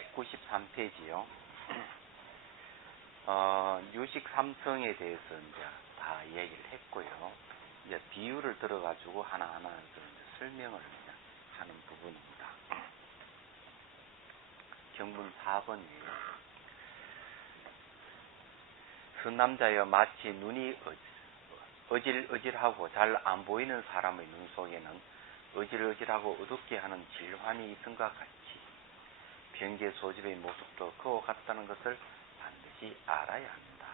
193페이지요. 유식 삼성에 대해서 이제 다 얘기를 했고요. 이제 비유를 들어가지고 하나하나 이제 설명을 이제 하는 부분입니다. 경문 4번이에요. 선남자여 마치 눈이 어질어질하고 잘 안 보이는 사람의 눈 속에는 어질어질하고 어둡게 하는 질환이 있음과 같이 병계 소집의 모습도 그와 같다는 것을 반드시 알아야 합니다.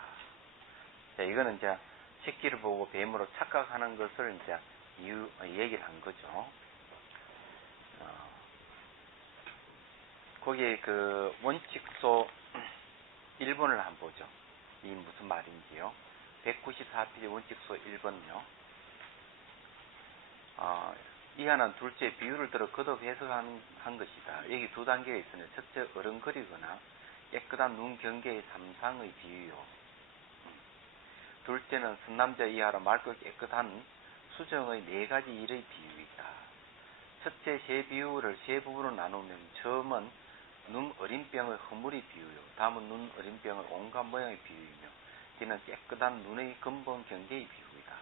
자, 이거는 이제 새끼를 보고 뱀으로 착각하는 것을 이제 얘기를 한 거죠. 거기에 그 원칙소 1번을 한번 보죠. 이 무슨 말인지요. 194페이지 원칙소 1번요. 이하는 둘째 비유를 들어 거듭 해석한 것이다. 여기 두 단계가 있으니 첫째 어른거리거나 깨끗한 눈 경계의 삼상의 비유요. 둘째는 선남자 이하로 맑고 깨끗한 수정의 네 가지 일의 비유이다. 첫째 세 비유를 세 부분으로 나누면 처음은 눈 어린병의 허물의 비유요. 다음은 눈 어린병의 온갖 모양의 비유이며 뒤는 깨끗한 눈의 근본 경계의 비유이다.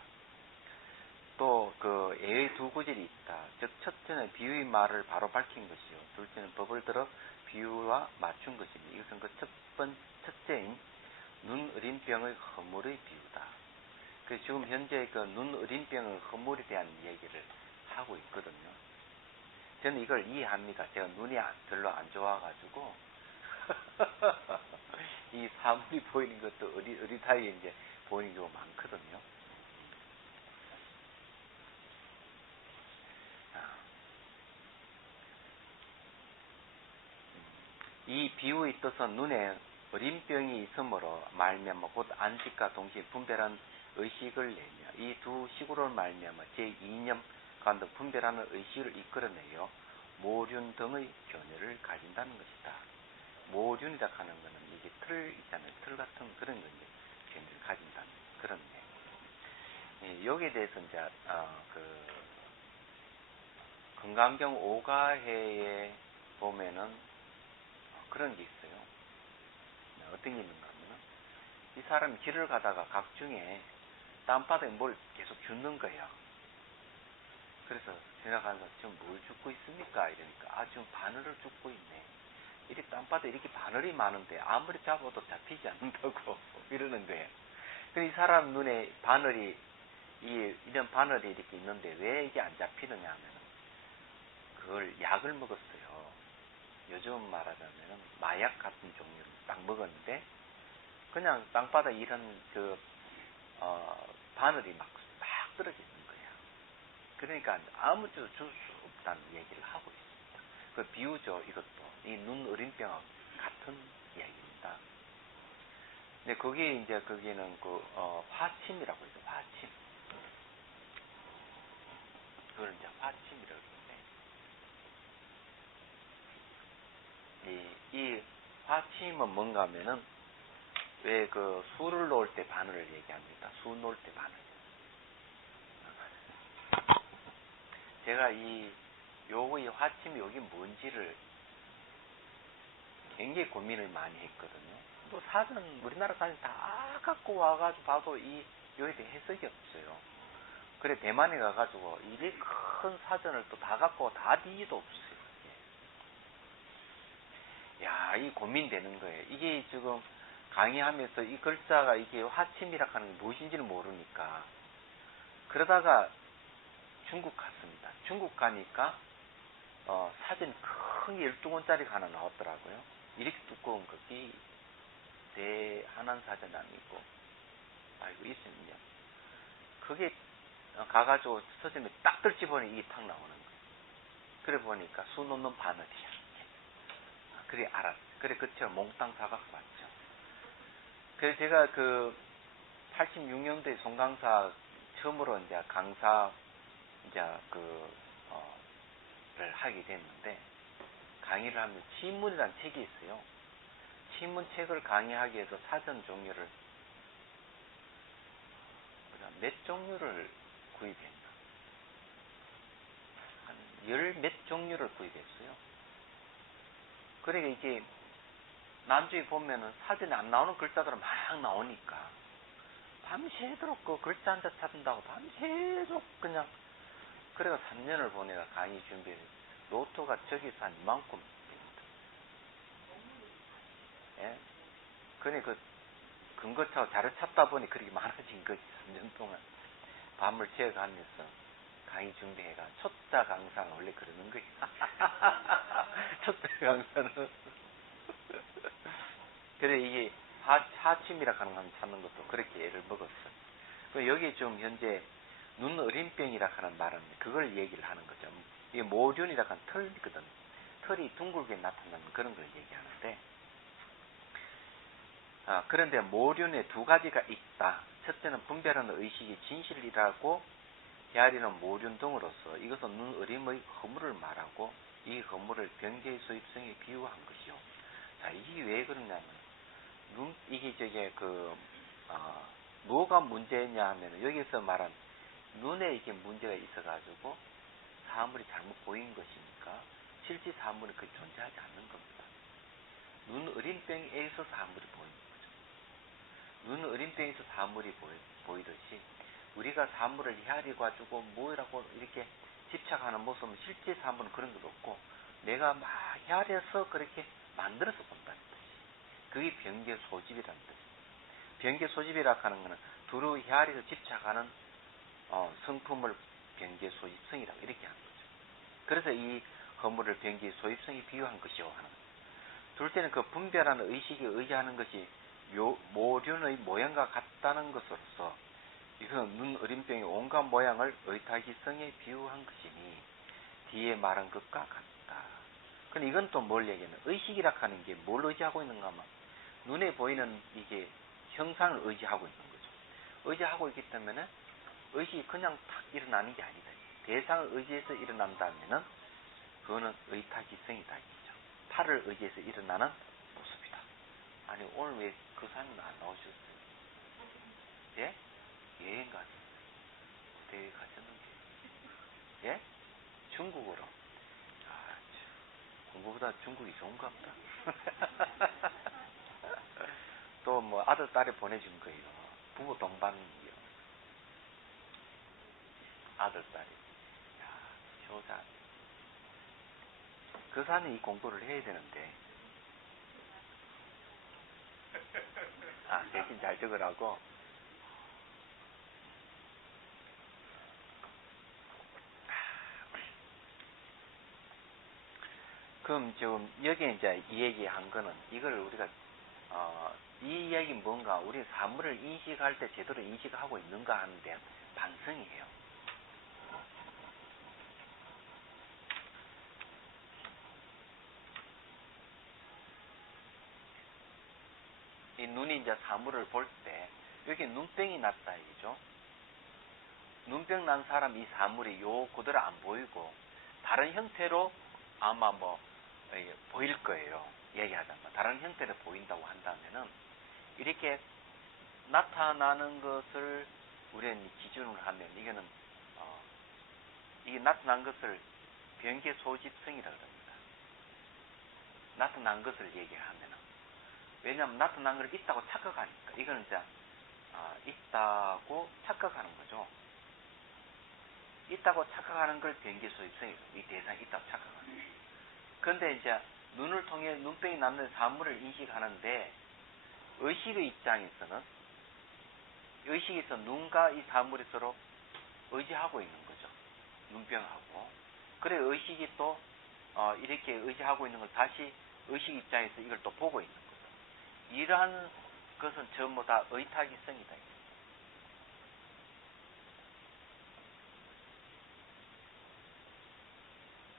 또 그 예의 두 구절이 있다. 즉 첫째는 비유의 말을 바로 밝힌 것이요. 둘째는 법을 들어 비유와 맞춘 것입니다. 이것은 그 첫째인 눈 어린병의 허물의 비유다. 그 지금 현재 그 눈 어린병의 허물에 대한 얘기를 하고 있거든요. 저는 이걸 이해합니다. 제가 눈이 별로 안 좋아가지고 이 사물이 보이는 것도 어리다리에 이제 보이는 경우가 많거든요. 이 비유의 뜻은 눈에 어린병이 있으므로 말미암아 곧 안식과 동시에 분별한 의식을 내며 이 두 식으로 말미암아 제2념 가운데 분별하는 의식을 이끌어내요 모륜 등의 견해를 가진다는 것이다. 모륜이라 하는 것은 이게 틀 있잖아요. 틀 같은 그런 거 이제 견해를 가진다는 그런 예, 여기에 대해서 이제 그 건강경 오가해에 보면은 그런 게 있어요. 어떤 게 있는가 하면은 이 사람이 길을 가다가 각중에 땀바닥에 뭘 계속 줍는 거예요. 그래서 생각하는 거 지금 뭘 줍고 있습니까? 이러니까 지금 바늘을 줍고 있네. 이렇게 땀바닥에 이렇게 바늘이 많은데 아무리 잡아도 잡히지 않는다고 이러는 거예요. 근데 이 사람 눈에 바늘이 이런 바늘이 이렇게 있는데 왜 이게 안 잡히느냐 하면은 그걸 약을 먹었어요. 요즘 말하자면 마약 같은 종류를 딱 먹었는데 그냥 땅바닥에 이런 바늘이 막 떨어져 있는 거야. 그러니까 아무 데도 줄 수 없다는 얘기를 하고 있습니다. 그 비유죠. 이것도 이 눈 어린병하고 같은 이야기입니다. 근데 거기에 이제 거기는 화침이라고 해서 화침. 그걸 이제 화침이라고 그러는데 이 화침은 뭔가 하면은 왜 그 수를 놓을 때 바늘을 얘기합니다. 수 놓을 때 바늘. 제가 요거의 화침이 여기 뭔지를 굉장히 고민을 많이 했거든요. 또 사전, 우리나라 사전 다 갖고 와가지고 봐도 여기에 대해 해석이 없어요. 그래, 대만에 가가지고 이리 큰 사전을 또 다 갖고 다 뒤도 없어요. 야, 이 고민되는 거예요. 이게 지금 강의하면서 이 글자가 이게 화침이라 하는 게 무엇인지를 모르니까. 그러다가 중국 갔습니다. 중국 가니까 사진 큰 12권짜리가 하나 나왔더라고요. 이렇게 두꺼운 거기 대한안사전 아니고 알고 있으면요. 그게 가가지고 서점에 딱 들지 보니 이게 탁 나오는 거예요. 그래 보니까 수 놓는 바늘이야. 그래 알았어. 그래 그쵸. 몽땅 사갖고 왔죠. 그래서 제가 86년도에 송강사 처음으로 이제 강사 를 하게 됐는데 강의를 하면 치문이라는 책이 있어요. 치문 책을 강의하기 위해서 사전 종류를 몇 종류를 구입했나? 한 열 몇 종류를 구입했어요. 그러니까 이게 난주에 보면은 사전에 안 나오는 글자들은 막 나오니까 밤새도록 그 글자 한 자 찾는다고 밤새도록 그냥 그래가 3년을 보내가 강의 준비를 노트가 저기서 한 이만큼 됩니다. 예? 그래 그 근거 찾고 자료 찾다 보니 그렇게 많아진 거지. 3년 동안 밤을 새어가면서 강의 준비해가 초짜 강사는 원래 그러는 거예요. 초짜 강사는 그래 이게 하침이라 하는 거 찾는 것도 그렇게 애를 먹었어. 그 여기 좀 현재 눈 어린병이라 하는 말은 그걸 얘기를 하는 거죠. 이게 모륜이라 하는 털이거든. 털이 둥글게 나타나는 그런 걸 얘기하는데, 그런데 모륜에 두 가지가 있다. 첫째는 분별하는 의식이 진실이라고 헤아리는 모륜 등으로서 이것은 눈 어림의 허물을 말하고 이 허물을 병계의 소입성에 비유한 것이요. 자, 이게 왜 그러냐면 이게 뭐가 문제냐 하면 여기서 말한 눈에 이게 문제가 있어가지고 사물이 잘못 보인 것이니까 실제 사물은 그게 존재하지 않는 겁니다. 눈 어린병에서 사물이 보이는 거죠. 눈 어린병에서 사물이 보이듯이 우리가 사물을 헤아려가지고 뭐라고 이렇게 집착하는 모습은 실제 사물은 그런 것 없고 내가 막 헤아려서 그렇게 만들어서 본다는 뜻이. 그게 병계 소집이라는 뜻. 병계 소집이라 하는 것은 두루 헤아려서 집착하는 성품을 병계 소집성이라고 이렇게 하는 거죠. 그래서 이 허물을 병계 소집성에 비유한 것이요 하는 거죠. 둘째는 그 분별하는 의식에 의지하는 것이 모륜의 모양과 같다는 것으로서 이것은 눈 어린병의 온갖 모양을 의타기성에 비유한 것이니 뒤에 말한 것과 같다. 근데 이건 또 뭘 얘기하는 의식이라 하는 게 뭘 의지하고 있는가 하면 눈에 보이는 이게 형상을 의지하고 있는 거죠. 의지하고 있기 때문에 의식이 그냥 탁 일어나는 게 아니다. 대상을 의지해서 일어난다면은 그거는 의타기성이다. 이죠. 팔을 의지해서 일어나는 모습이다. 아니 오늘 왜 그 사람은 안 나오셨어요? 예? 여행 가셨어요. 어디 가셨는데? 예? 중국으로. 공부보다 중국이 좋은가 보다. 또 뭐 아들 딸이 보내준 거예요. 부부 동반이요. 아들 딸이. 효자. 그 사람이 이 공부를 해야 되는데. 대신 잘 적으라고. 그럼 지금 여기 이제 이 얘기한 거는 이걸 우리가 이 이야기는 뭔가 우리 사물을 인식할 때 제대로 인식하고 있는가 하는 데 반성이에요. 이 눈이 이제 사물을 볼 때 여기 눈병이 났다 이죠. 눈병 난 사람 이 사물이 그대로 안 보이고 다른 형태로 아마 보일 거예요. 얘기하자면 다른 형태로 보인다고 한다면은 이렇게 나타나는 것을 우리는 기준으로 하면 이거는 이게 나타난 것을 병계 소집성이라고 합니다. 나타난 것을 얘기하면은 왜냐하면 나타난 걸 있다고 착각하니까 이거는 이제 있다고 착각하는 거죠. 있다고 착각하는 걸 병계 소집성이죠. 이 대상이 있다고 착각하는 거예요. 그런데 이제 눈을 통해 눈병이 남는 사물을 인식하는데 의식의 입장에서는 의식에서 눈과 이 사물이 서로 의지하고 있는 거죠. 눈병하고. 그래 의식이 또 이렇게 의지하고 있는 걸 다시 의식 입장에서 이걸 또 보고 있는 거죠. 이러한 것은 전부 다 의타기성이다.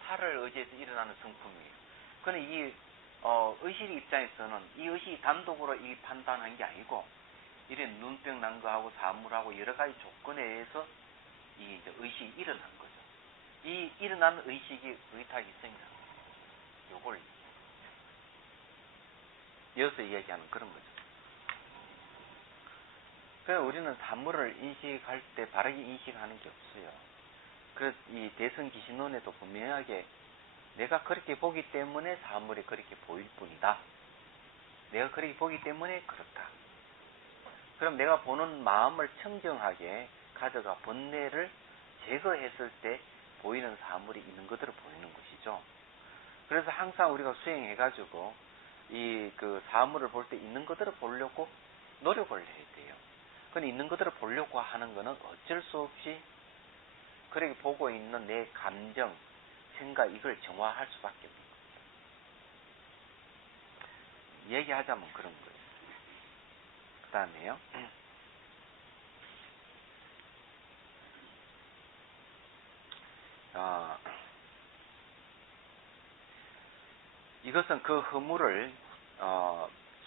팔을 의지해서 일어나는 성품이에요. 그런데 이 의식 입장에서는 이 의식이 단독으로 이 판단한 게 아니고 이런 눈병 난 거하고 사물하고 여러 가지 조건에 의해서 이 이제 의식이 일어난 거죠. 이 일어난 의식이 의타기성이라는 거예요. 요걸 이어서 이야기하는 그런 거죠. 그래서 우리는 사물을 인식할 때 바르게 인식하는 게 없어요. 그래서 이 대성기신론에도 분명하게 내가 그렇게 보기 때문에 사물이 그렇게 보일 뿐이다. 내가 그렇게 보기 때문에 그렇다. 그럼 내가 보는 마음을 청정하게 가져가 번뇌를 제거했을 때 보이는 사물이 있는 것으로 보이는 것이죠. 그래서 항상 우리가 수행해가지고 이 그 사물을 볼 때 있는 것대로 보려고 노력을 해야 돼요. 근데 있는 것대로 보려고 하는 거는 어쩔 수 없이 그렇게 보고 있는 내 감정, 생각 이걸 정화할 수밖에 없는 거죠. 얘기하자면 그런 거예요. 그 다음에요. 이것은 그 허물을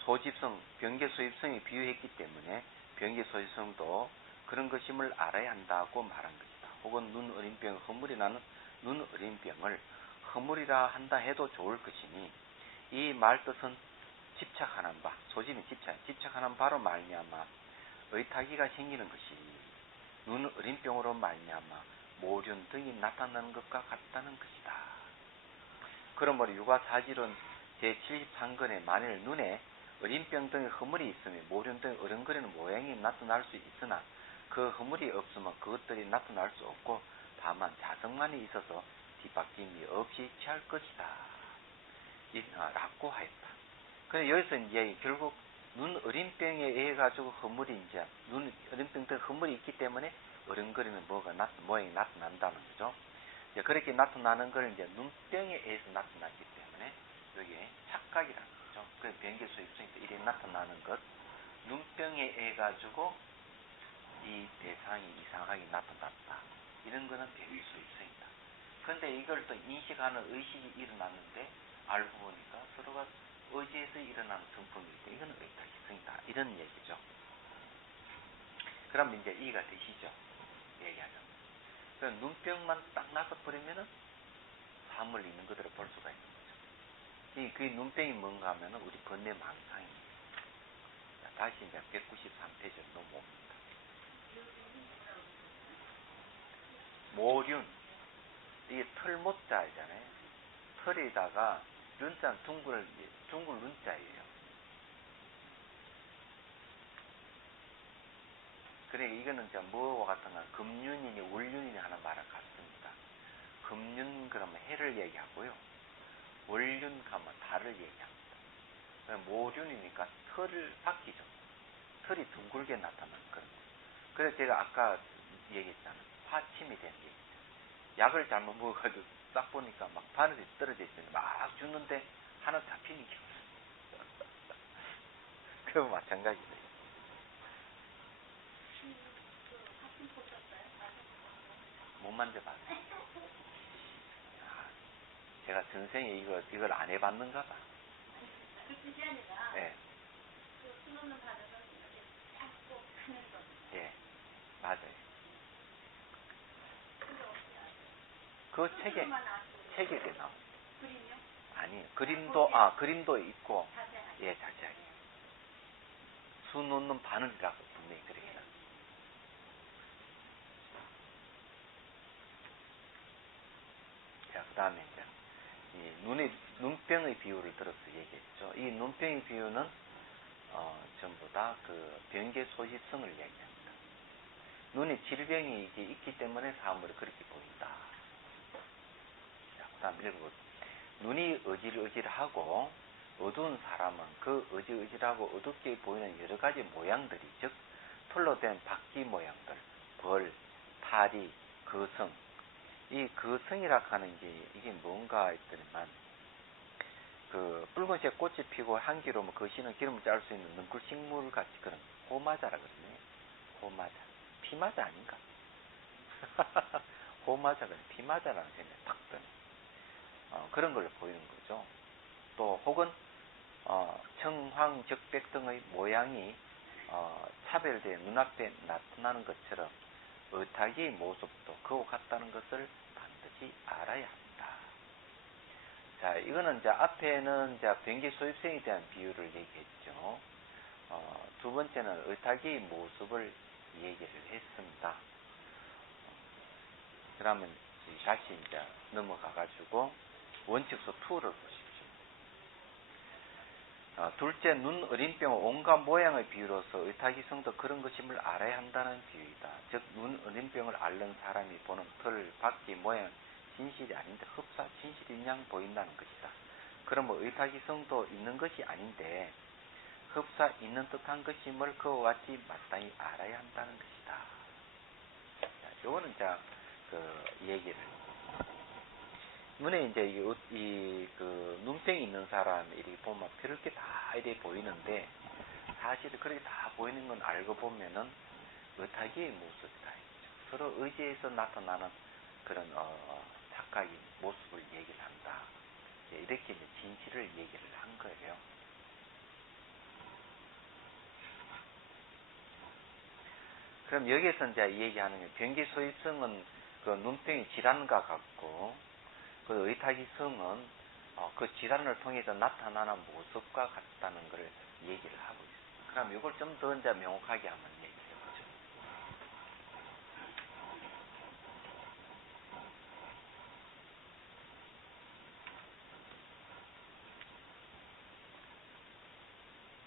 소집성, 병계 소집성에 비유했기 때문에 병계 소집성도 그런 것임을 알아야 한다고 말한 것이다. 혹은 눈 어린병, 허물이 나는 눈 어린병을 허물이라 한다 해도 좋을 것이니 이 말 뜻은 집착하는 바, 소집이 집착하는 바로 말미암아 의타기가 생기는 것이 눈 어린병으로 말미암아 모륜 등이 나타나는 것과 같다는 것이다. 그러므로 육아사질은 제73권에 만일 눈에 어린병 등의 허물이 있으면 모륜 등의 어른거리는 모양이 나타날 수 있으나 그 허물이 없으면 그것들이 나타날 수 없고 다만 자성만이 있어서 뒷바뀜이 없이 취할 것이다. 라고 하였다. 근데 여기서 이제 결국 눈 어린병에 의해 가지고 허물이 이제 눈 어린병 등 허물이 있기 때문에 어른거리는 모양이 나타난다는 거죠. 이제 그렇게 나타나는 걸 이제 눈병에 의해서 나타나기 때문에 여기에 착각이라는 거죠. 그 병계 소입성이 이렇게 나타나는 것, 눈병에 의해 가지고 이 대상이 이상하게 나타났다. 이런 거는 병계 소입성이다. 그런데 이걸 또 인식하는 의식이 일어났는데 알고 보니까 서로가 의지에서 일어나는 성품이기 때문에 이건 의탁성이다. 이런 얘기죠. 그럼 이제 이해가 되시죠? 얘기하자면. 그럼 눈병만 딱 나서 버리면은 사물 있는 그대로 볼 수가 있는 거죠. 그 눈병이 뭔가 하면은 우리 번뇌 망상입니다. 다시 이제 193페이지로 넘어옵니다. 모륜. 이게 털모자이잖아요. 털에다가 윤자는 둥글 눈자예요. 그래, 이거는 이제 뭐와 같은가, 금륜이니 월륜이니 하는 말을 같습니다. 금륜 그러면 해를 얘기하고요. 월륜 가면 달을 얘기합니다. 모륜이니까 털을 바뀌죠. 털이 둥글게 나타나는 그런 거. 그래서 제가 아까 얘기했잖아요. 파침이 되는 게 있죠. 약을 잘못 먹어가지고 딱 보니까 막 바늘이 떨어져 있어요. 막 죽는데 하나 잡히는 게 없어요. 그거 마찬가지예요. 못 만져봤어요. 제가 전생에 이걸 안 해봤는가 봐. 그 뜻이 아니라, 예. 그 수놓는 바늘을 이렇게 잡고 하는 거. 예. 맞아요. 그게 어떻게 아세요? 그 책에 나옵니다. 그림요? 아니, 그림도 있고, 자세하게. 예, 자세하게. 수 놓는 바늘이라고 분명히 그렇게 나옵니다. 자, 그 다음에 이제, 이 눈병의 비유를 들어서 얘기했죠. 이 눈병의 비유는, 전부 다 그 병계 소집성을 얘기합니다. 눈에 질병이 있기 때문에 사물이 그렇게 보인다. 자, 그 다음 읽어보세요. 눈이 어질어질하고 어두운 사람은 그 어질어질하고 어둡게 보이는 여러 가지 모양들이, 즉 털로 된 박쥐 모양들, 벌, 파리, 거성. 이 거성이라 하는 게 이게 뭔가 했더니만 그 붉은색 꽃이 피고 향기로우면 그 씨는 기름을 짤 수 있는 능쿨 식물 같이 그런 호마자라거든요. 호마자. 피마자 아닌가? 호마자가 피마자라는 생각이 탁 드네. 그런 걸 보이는 거죠. 또 혹은 청황, 적백 등의 모양이 차별되어 눈앞에 나타나는 것처럼 의탁의 모습도 그와 같다는 것을 반드시 알아야 합니다. 자, 이거는 이제 앞에는 이제 병계 소입성에 대한 비유를 얘기했죠. 두 번째는 의탁의 모습을 얘기를 했습니다. 그러면 다시 이제 넘어가가지고 원칙수 2를 보십시오. 둘째, 눈 어린병은 온갖 모양의 비유로서 의타기성도 그런 것임을 알아야 한다는 비유이다. 즉, 눈 어린병을 앓는 사람이 보는 털, 바퀴, 모양, 진실이 아닌데 흡사, 진실인 양 보인다는 것이다. 그러면 의타기성도 있는 것이 아닌데 흡사, 있는 듯한 것임을 그와 같이 마땅히 알아야 한다는 것이다. 요거는 얘기를. 눈에 이제 눈병이 있는 사람 이렇게 보면 그렇게 다 이렇게 보이는데 사실 그렇게 다 보이는 건 알고 보면은 의탁의 모습이다. 서로 의지에서 나타나는 그런 착각의 모습을 얘기를 한다. 이렇게 이제 진실을 얘기를 한 거예요. 그럼 여기에서 이제 얘기하는 게 변기 소입성은 그 눈병의 질환과 같고 그 의타기성은 그 질환을 통해서 나타나는 모습과 같다는 걸 얘기를 하고 있습니다. 그럼 이걸 좀 더 이제 명확하게 한번 얘기해 보죠.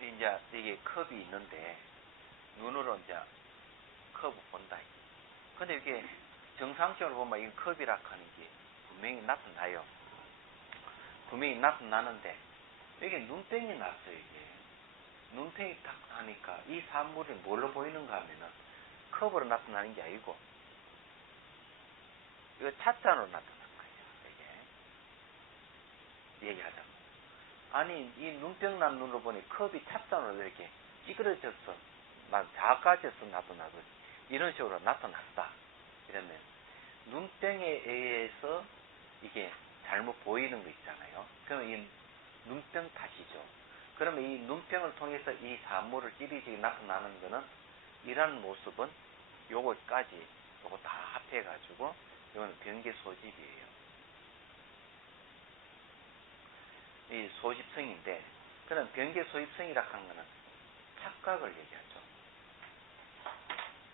이제 이게 컵이 있는데 눈으로 이제 컵을 본다. 근데 이게 정상적으로 보면 이 컵이라 하는 게 분명히 나타나요. 분명히 나타나는데 이게 눈병이 났어요. 이게 눈병이 딱 나니까 이 산물이 뭘로 보이는가 하면은 컵으로 나타나는 게 아니고 이거 찻잔으로 나타난 거예요. 이게 얘기하자면 아니 이 눈병 난 눈으로 보니 컵이 찻잔으로 이렇게 찌그러져서 작아져서 나타나고 이런 식으로 나타났다. 이러면 눈병에 의해서 이게 잘못 보이는 거 있잖아요. 그럼 이 눈병 탓이죠. 그러면 이 눈병을 통해서 이 사물을 찌릿찌릿 나타나는 거는 이런 모습은 요거까지 요거 다 합해가지고 이거는 변계 소집이에요. 이 소집성인데 그런 변계 소집성이라 하는 거는 착각을 얘기하죠.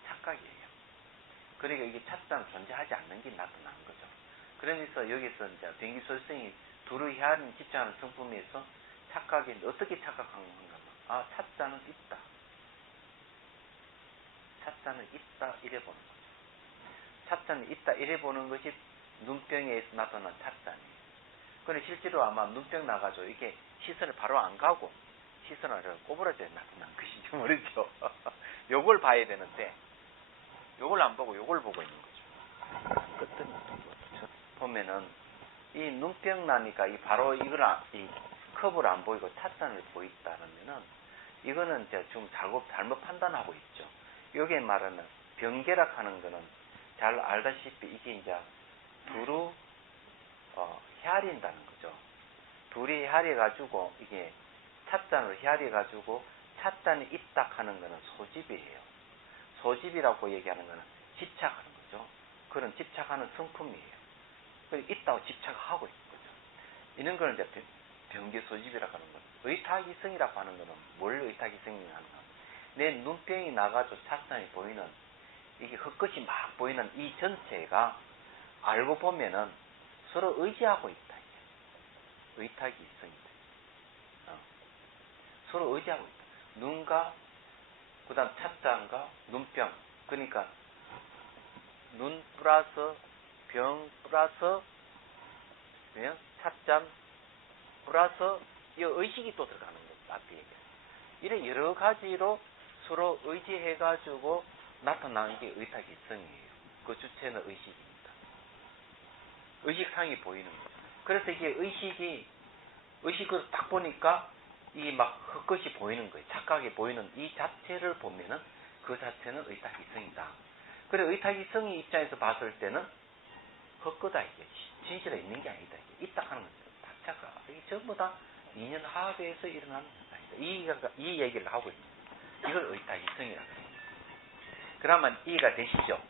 착각이에요. 그러니까 이게 찻잔 존재하지 않는 게 나타나는 거죠. 그러면서 여기서 이제 변기 소집성이 두루 헤아리는 집착하는 성품에서 착각이 어떻게 착각한 건가? 찻잔은 있다. 찻잔은 있다 이래 보는 거죠. 찻잔이 있다 이래 보는 것이 눈병에 나타난 찻잔이에요. 그런데 실제로 아마 눈병 나가지고 이게 시선을 바로 안 가고 시선을 꼬부라져 나타난 것인지 모르죠. 요걸 봐야 되는데 요걸 안 보고 요걸 보고 있는 거죠. 끝은 보면은 이 눈병 나니까 이 바로 이거나 이 컵을 안 보이고 찻잔을 보인다면은 이거는 이제 좀 잘못 판단하고 있죠. 여기에 말하는 변계락 하는 거는 잘 알다시피 이게 이제 두루 헤아린다는 거죠. 둘이 헤아려가지고 이게 찻잔으로 헤아려가지고 찻잔이 있다 하는 거는 소집이에요. 소집이라고 얘기하는 거는 집착하는 거죠. 그런 집착하는 성품이에요. 있다고 집착하고 있는 거죠. 이런 걸 이제 변계 소집이라고 하는 거예요. 의타기성이라고 하는 거는 뭘 의타기성이라고 하는 거예요. 내 눈병이 나가지고 찻잔이 보이는 이게 흙끝이 막 보이는 이 전체가 알고 보면은 서로 의지하고 있다. 의타기성이다. 서로 의지하고 있다. 눈과 그 다음 찻잔과 눈병. 그러니까 눈 플러스 병 플러스 찻잔 플러스 이 의식이 또 들어가는 거예요. 앞에 얘기해요. 이런 여러 가지로 서로 의지해가지고 나타나는 게 의타기성이에요. 그 주체는 의식입니다. 의식상이 보이는 거예요. 그래서 이게 의식으로 딱 보니까 이 막 흙것이 보이는 거예요. 착각이 보이는 이 자체를 보면은 그 자체는 의타기성이다. 그래 의타기성의 입장에서 봤을 때는 헛거다 이게 진실에 있는 게 아니다. 이게 있다 하는 거죠. 다 착각. 이게 전부 다 인연 합에서 일어나는 것이다. 이 얘기를 하고 있는 거예요. 이걸 의타기성이라고 합니다. 그러면 이해가 되시죠?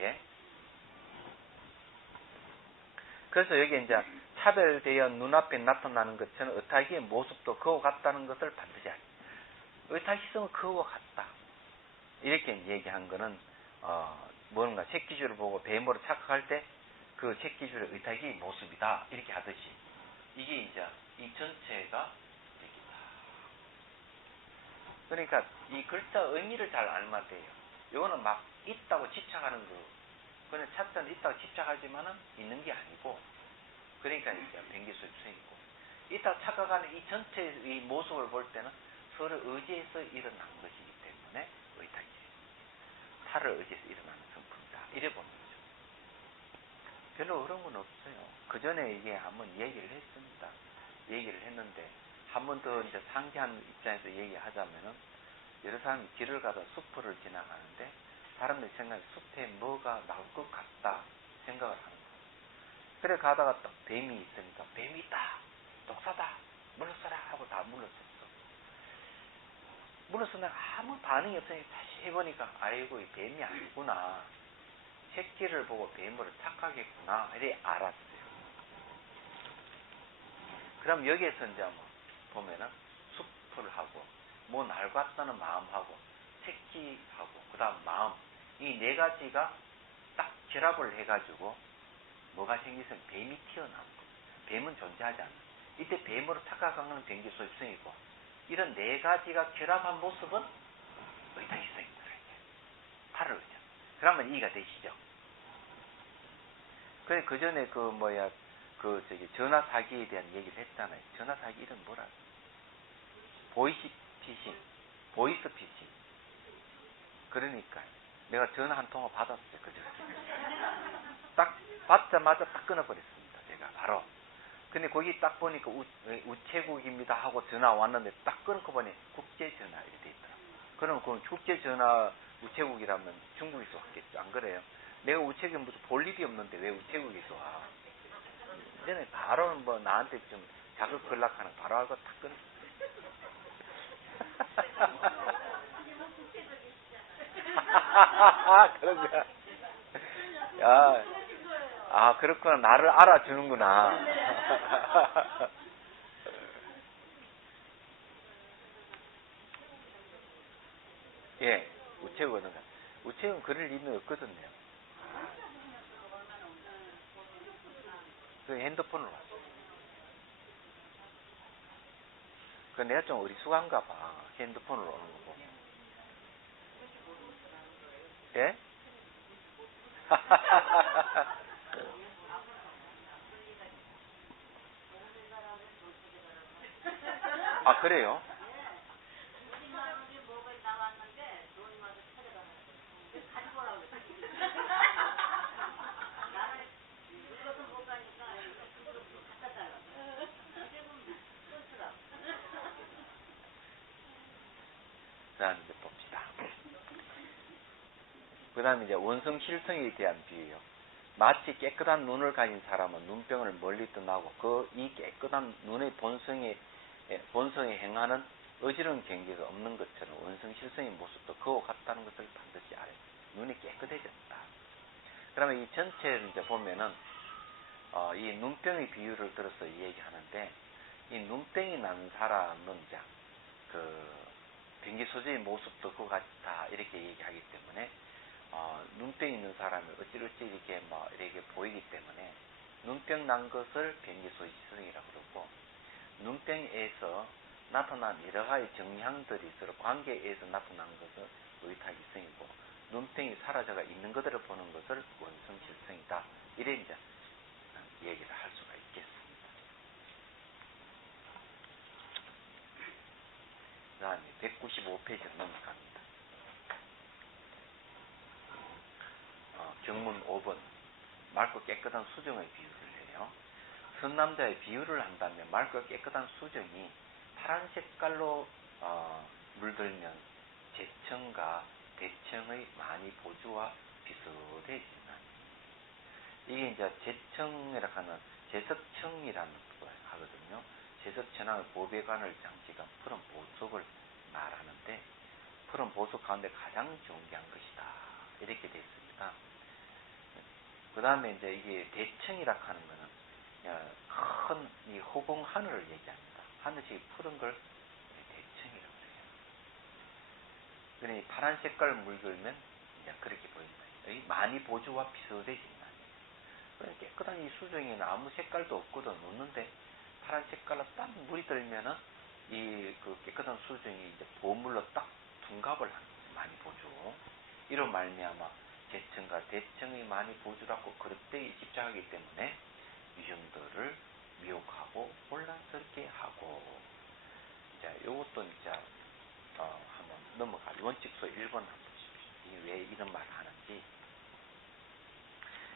예? 그래서 여기 이제 차별되어 눈앞에 나타나는 것처럼 의타기의 모습도 그와 같다는 것을 반드시 알아요. 의타기성은 그와 같다. 이렇게 얘기한 거는 뭔가 새끼줄을 보고 뱀으로 착각할 때 그 새끼줄의 의탁이 모습이다. 이렇게 하듯이 이게 이제 이 전체가 여기다. 그러니까 이 글자 의미를 잘 알면 돼요. 이거는 막 있다고 집착하는 거. 그냥 찾자는 있다고 집착하지만은 있는 게 아니고, 그러니까 이제 변기소입성이고, 있다고 착각하는 이 전체의 이 모습을 볼 때는 서로 의지해서 일어난 것이기 때문에 의탁이 타를 의지해서 일어나는 성품이다. 이래 보는 거죠. 별로 어려운 건 없어요. 그 전에 이게 한번 얘기를 했습니다. 얘기를 했는데 한 번 더 이제 상기한 입장에서 얘기하자면은, 여러 사람이 길을 가다 숲을 지나가는데 사람들이 생각에 숲에 뭐가 나올 것 같다 생각을 하는 거예요. 그래 가다가 딱 뱀이 있으니까 뱀이 있다, 독사다, 물러서라 하고 다 물러섰어. 물러서면 아무 반응이 없으니까 다시 해보니까 아이고 이 뱀이 아니구나, 새끼를 보고 뱀을 착각했구나 이래 알았어요. 그럼 여기에서 이제 뭐 보면은 숲을 하고 뭐 날 같다는 마음하고 새끼하고 그 다음 마음, 이 네 가지가 딱 결합을 해가지고 뭐가 생기면 뱀이 튀어나온 거예요. 뱀은 존재하지 않아요. 이때 뱀으로 착각하는 변기소입성이고, 이런 네 가지가 결합한 모습은 의탁일성입니다. 팔을 의죠. 그러면 이해가 되시죠? 그래 그 전에 전화 사기에 대한 얘기를 했잖아요. 전화 사기 이름 뭐라? 보이스 피싱. 그러니까 내가 전화 한 통화 받았어요. 그죠? 딱 받자마자 딱 끊어버렸습니다. 제가 바로. 근데 거기 딱 보니까 우체국입니다 하고 전화 왔는데 딱 끊고 보니 국제전화 이렇게 돼 있더라고요. 그럼 그 국제전화 우체국이라면 중국에서 왔겠죠. 안 그래요? 내가 우체국에 무슨 볼 일이 없는데 왜 우체국에서 와? 이제는 바로 뭐 나한테 좀 자극 걸락하는 바로 하고 딱 끊어. 그런 거야. 야, 아, 그렇구나. 나를 알아주는구나. 예, 우체국은 그럴 리는 없거든요. 그 핸드폰으로 왔어. 그 내가 좀 어리숙한가 봐. 핸드폰으로 오는 거 보면. 예? 아, 그래요? 자, 이제 봅시다. 그 다음에 이제 원성실성에 대한 비유요. 마치 깨끗한 눈을 가진 사람은 눈병을 멀리 떠나고 이 깨끗한 눈의 본성에 행하는 어지러운 경계가 없는 것처럼 원성실성의 모습도 그와 같다는 것을 반드시 알아요. 눈이 깨끗해졌다. 그러면 이 전체를 이제 보면은 이 눈병의 비유를 들어서 얘기하는데, 이 눈병이 난 사람은 이제 변기소재의 모습도 그와 같다 이렇게 얘기하기 때문에 눈병 있는 사람이 어찌어찌 이렇게 이렇게 보이기 때문에 눈병 난 것을 변기소지성이라고 그러고, 눈병에서 나타난 여러 가지 정향들이 서로 관계에서 나타난 것을 의탁일성이고, 눈병이 사라져가 있는 것들을 보는 것을 원성실성이다. 이래 이제 얘기를 할 수가 있겠습니다. 그 다음에 195페이지로 넘어갑니다. 경문 5번. 맑고 깨끗한 수정의 비유를 해요. 선남자의 비유를 한다면 맑고 깨끗한 수정이 파란 색깔로 물들면 제청과 대청의 많이 보주와 비슷해진다. 이게 이제 제청이라고 하는 제석청이라는 걸 하거든요. 제석천왕의 보배관을 장식한 푸른 보석을 말하는데, 푸른 보석 가운데 가장 존귀한 것이다. 이렇게 되어 있습니다. 그 다음에 이제 이게 대청이라고 하는 거는 큰 이 호공 하늘을 얘기합니다. 하늘색이 푸른 걸 대청이라고 해요. 그러니 파란 색깔 물들면 이제 그렇게 보인다. 여기 많이 보주와 비슷해진다. 그냥 깨끗한 이 수정에는 아무 색깔도 없거든. 없는데 파란 색깔로 딱 물이 들면은 이 그 깨끗한 수정이 이제 보물로 딱 둔갑을 많이 보죠. 이런 말미암아 계층과 대층이 많이 보주라고 그릇되게 집착하기 때문에 유형들을 미혹하고 혼란스럽게 하고. 자, 요것도 이제 한번 넘어가. 원칙소 1번 한번 보십시오. 왜 이런 말을 하는지.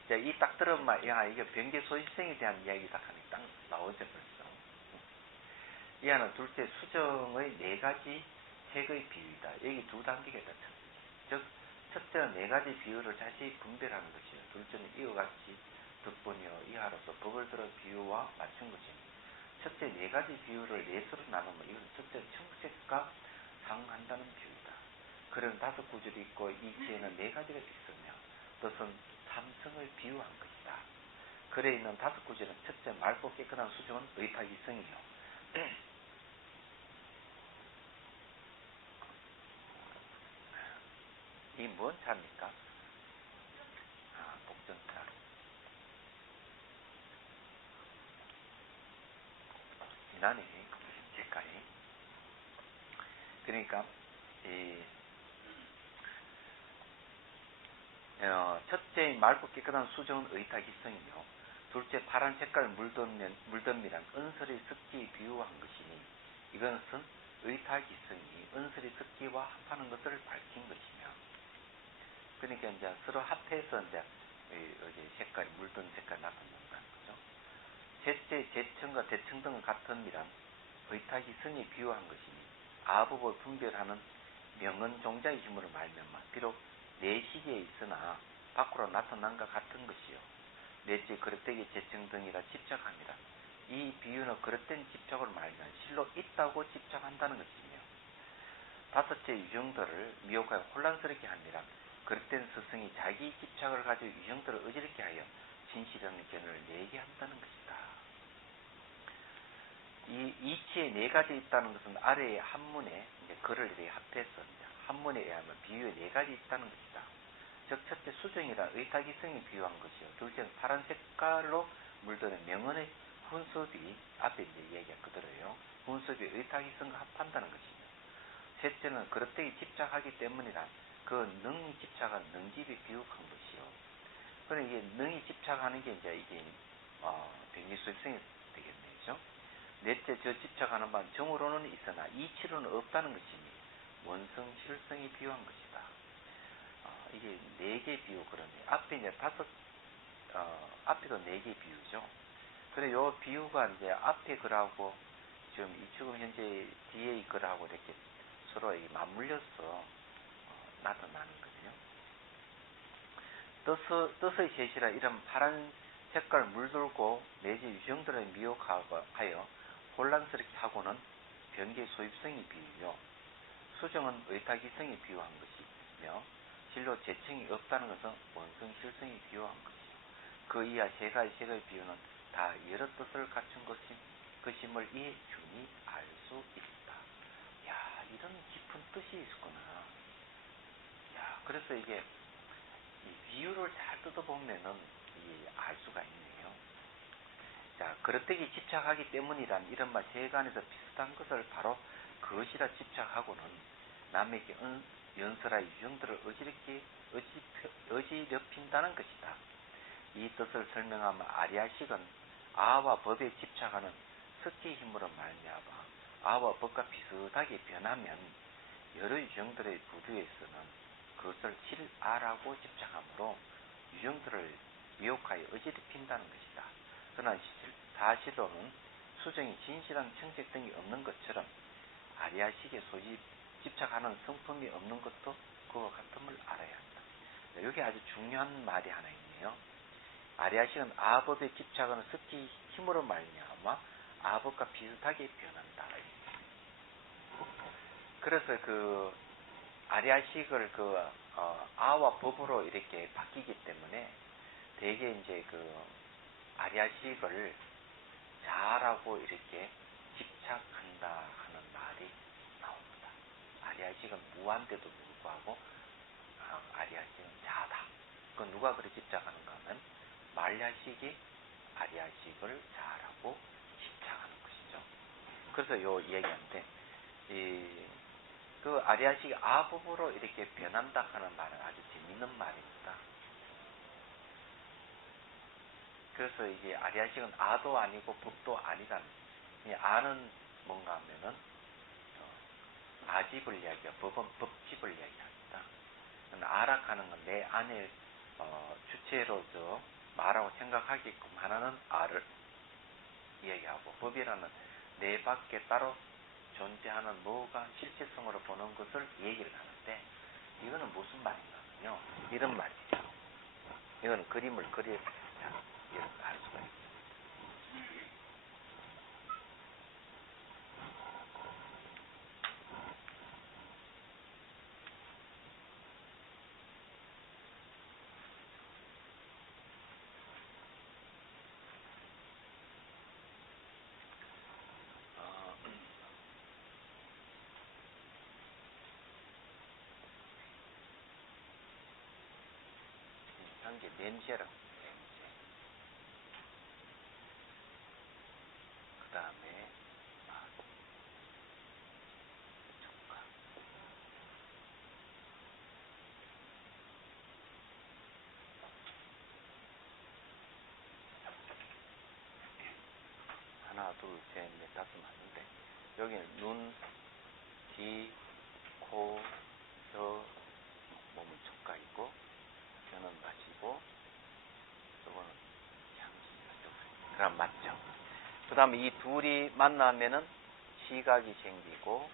자, 이 딱 들은 말, 야, 이게 변계 소집성에 대한 이야기 딱 하니 딱 나오죠, 벌써. 이 하나 둘째 수정의 네 가지 색의 비율이다. 여기 두 단계가 있다. 즉, 첫째는 네 가지 비율을 다시 분별하는 것이요. 둘째는 이와 같이 득본이요. 이하로서 법을 들어 비유와 맞춘 것입니다. 첫째 네 가지 비율을 넷으로 나누면 이건 첫째 청색과 상한다는 비유이다. 그런 다섯 구절이 있고 이치에는 네 가지가 있으며 뜻은 삼성을 비유한 것이다. 글에 있는 다섯 구절은 첫째 맑고 깨끗한 수정은 의탁이성이요. 이 뭔 차입니까? 복전차. 지난해 색깔이. 그러니까 첫째 맑고 깨끗한 수정은 의탁이성이며 둘째 파란 색깔 물덤이란 은설의 습기에 비유한 것이니 이것은 의탁이성이 은설의 습기와 합하는 것을 밝힌 것이며 그러니까 이제 서로 합해서 이제 색깔 물든 색깔 나타난다는 거죠. 셋째 제층과 대층 등은 같음이란 의탁이성에 비유한 것이니 아법을 분별하는 명은 종자의 힘으로 말미암아 비록 내 시기에 있으나 밖으로 나타난과 같은 것이요. 넷째 그릇되기 제층 등이라 집착함이라. 이 비유는 그릇된 집착으로 말미암아 실로 있다고 집착한다는 것이며 다섯째 유형들을 미혹하여 혼란스럽게 함이라. 그릇된 스승이 자기 집착을 가지고 유형들을 어지럽게 하여 진실이라는 견을 내게 한다는 것이다. 이 이치에 네 가지 있다는 것은 아래의 한문에 이제 글을 이렇게 합해서 한문에 의하면 비유에 네 가지 있다는 것이다. 즉 첫째 수정이라 의탁이성이 비유한 것이요. 둘째는 파란 색깔로 물드는 명언의 훈섭이 앞에 이제 얘기가 그대로예요. 훈섭이 의탁이성과 합한다는 것이며 셋째는 그릇되게 집착하기 때문이라 그 능이 집착한 능집이 비유한 것이요. 그러니 이게 능이 집착하는 게 이제 이게 변기수입성이 되겠네요. 넷째 저 집착하는 바는 정으로는 있으나 이치로는 없다는 것이니 원성 실성이 비유한 것이다. 이게 네 개 비유 그러네요. 앞에 이제 앞에도 네 개 비유죠. 그래 요 비유가 이제 앞에 글하고 지금 현재 뒤에 이 글하고 이렇게 서로 맞물려서 나타나는 거죠. 뜻의 제시라 이런 파란 색깔 물들고 내지 유형들을 미혹하여 혼란스럽게 하고는 변계 소입성이 비유요. 수정은 의탁이성이 비유한 것이며 실로 재층이 없다는 것은 원성 실성이 비유한 것이요. 그 이하 세 가지 색의 비유는 다 여러 뜻을 갖춘 것임을 이에 준히 알 수 있다. 야, 이런 깊은 뜻이 있구나. 야, 그래서 이게 이 비유를 잘 뜯어보면은 알 수가 있네요. 자, 그릇되게 집착하기 때문이란 이런 말 세간에서 비슷한 것을 바로 그것이라 집착하고는 남에게 연설하 유형들을 어지럽힌다는 것이다. 이 뜻을 설명하면 아리아식은 아와 법에 집착하는 습기 힘으로 말미암아 아와 법과 비슷하게 변하면 여러 유형들의 부류에서는 그것을 실아라고 집착하므로 유형들을 미혹하여 어지럽힌다는 것이다. 그러나 사실로는 수정이 진실한 청색 등이 없는 것처럼 아리아식에 집착하는 성품이 없는 것도 그와 같음을 알아야 한다. 여기 아주 중요한 말이 하나 있네요. 아리아식은 아법에 집착하는 습기 힘으로 말미암아 아법과 비슷하게 변한다. 그래서 그 아리아식을 아와 법으로 이렇게 바뀌기 때문에 대개 이제 아리아식을 자라고 이렇게 집착한다 하는 말이 나옵니다. 아리아식은 무한데도 불구하고 아리아식은 자다. 그건 누가 그렇게 집착하는가 하면 말야식이 아리야식을 잘하고 집착하는 것이죠. 그래서 요 얘기하는데 그 아리야식이 아법으로 이렇게 변한다 하는 말은 아주 재밌는 말입니다. 그래서 이게 아리야식은 아도 아니고 법도 아니다는, 아는 뭔가 하면은 아집을 이야기하고 법은 법집을 이야기합니다. 아락하는 건 내 안에 주체로 말하고 생각하게끔 하는 아를 이야기하고, 법이라는 내 밖에 따로 존재하는 뭐가 실체성으로 보는 것을 얘기를 하는데, 이거는 무슨 말인가 하면요, 이런 말이죠. 이거는 그림을 그려야 이렇게 알 수가 있어요. 한게 냄새라고. 냄새. 그 다음에 촉감. 하나, 둘, 셋, 넷, 다섯 맞는데, 여기는 눈, 귀, 코, 혀, 몸은 촉각이고, 혀는 맛이고, 이거는 향기죠. 그럼 맞죠? 그 다음에 이 둘이 만나면은 시각이 생기고,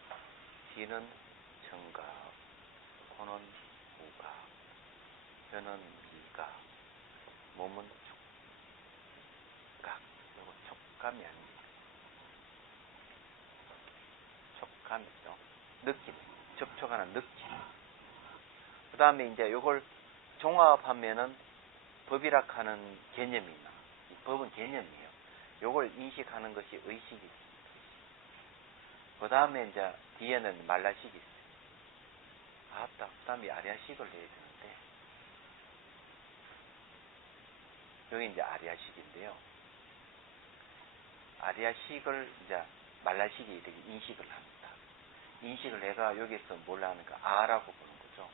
귀는 청각, 코는 후각, 혀는 미각, 몸은 촉각. 이거 촉감이 아닙니다. 촉감이죠. 느낌, 접촉하는 느낌. 그 다음에 이제 이걸 종합하면은 법이라 하는 개념이 나. 법은 개념이에요. 이걸 인식하는 것이 의식이 있습니다. 그 다음에 이제 뒤에는 말라식이 있어요. 아따, 그 다음에 아리야식을 내야 되는데, 여기 이제 아리야식인데요. 아리야식을 이제 말라식이 이렇게 인식을 합니다. 인식을 내가 여기서 뭘 하는가? 아라고 보는 거죠.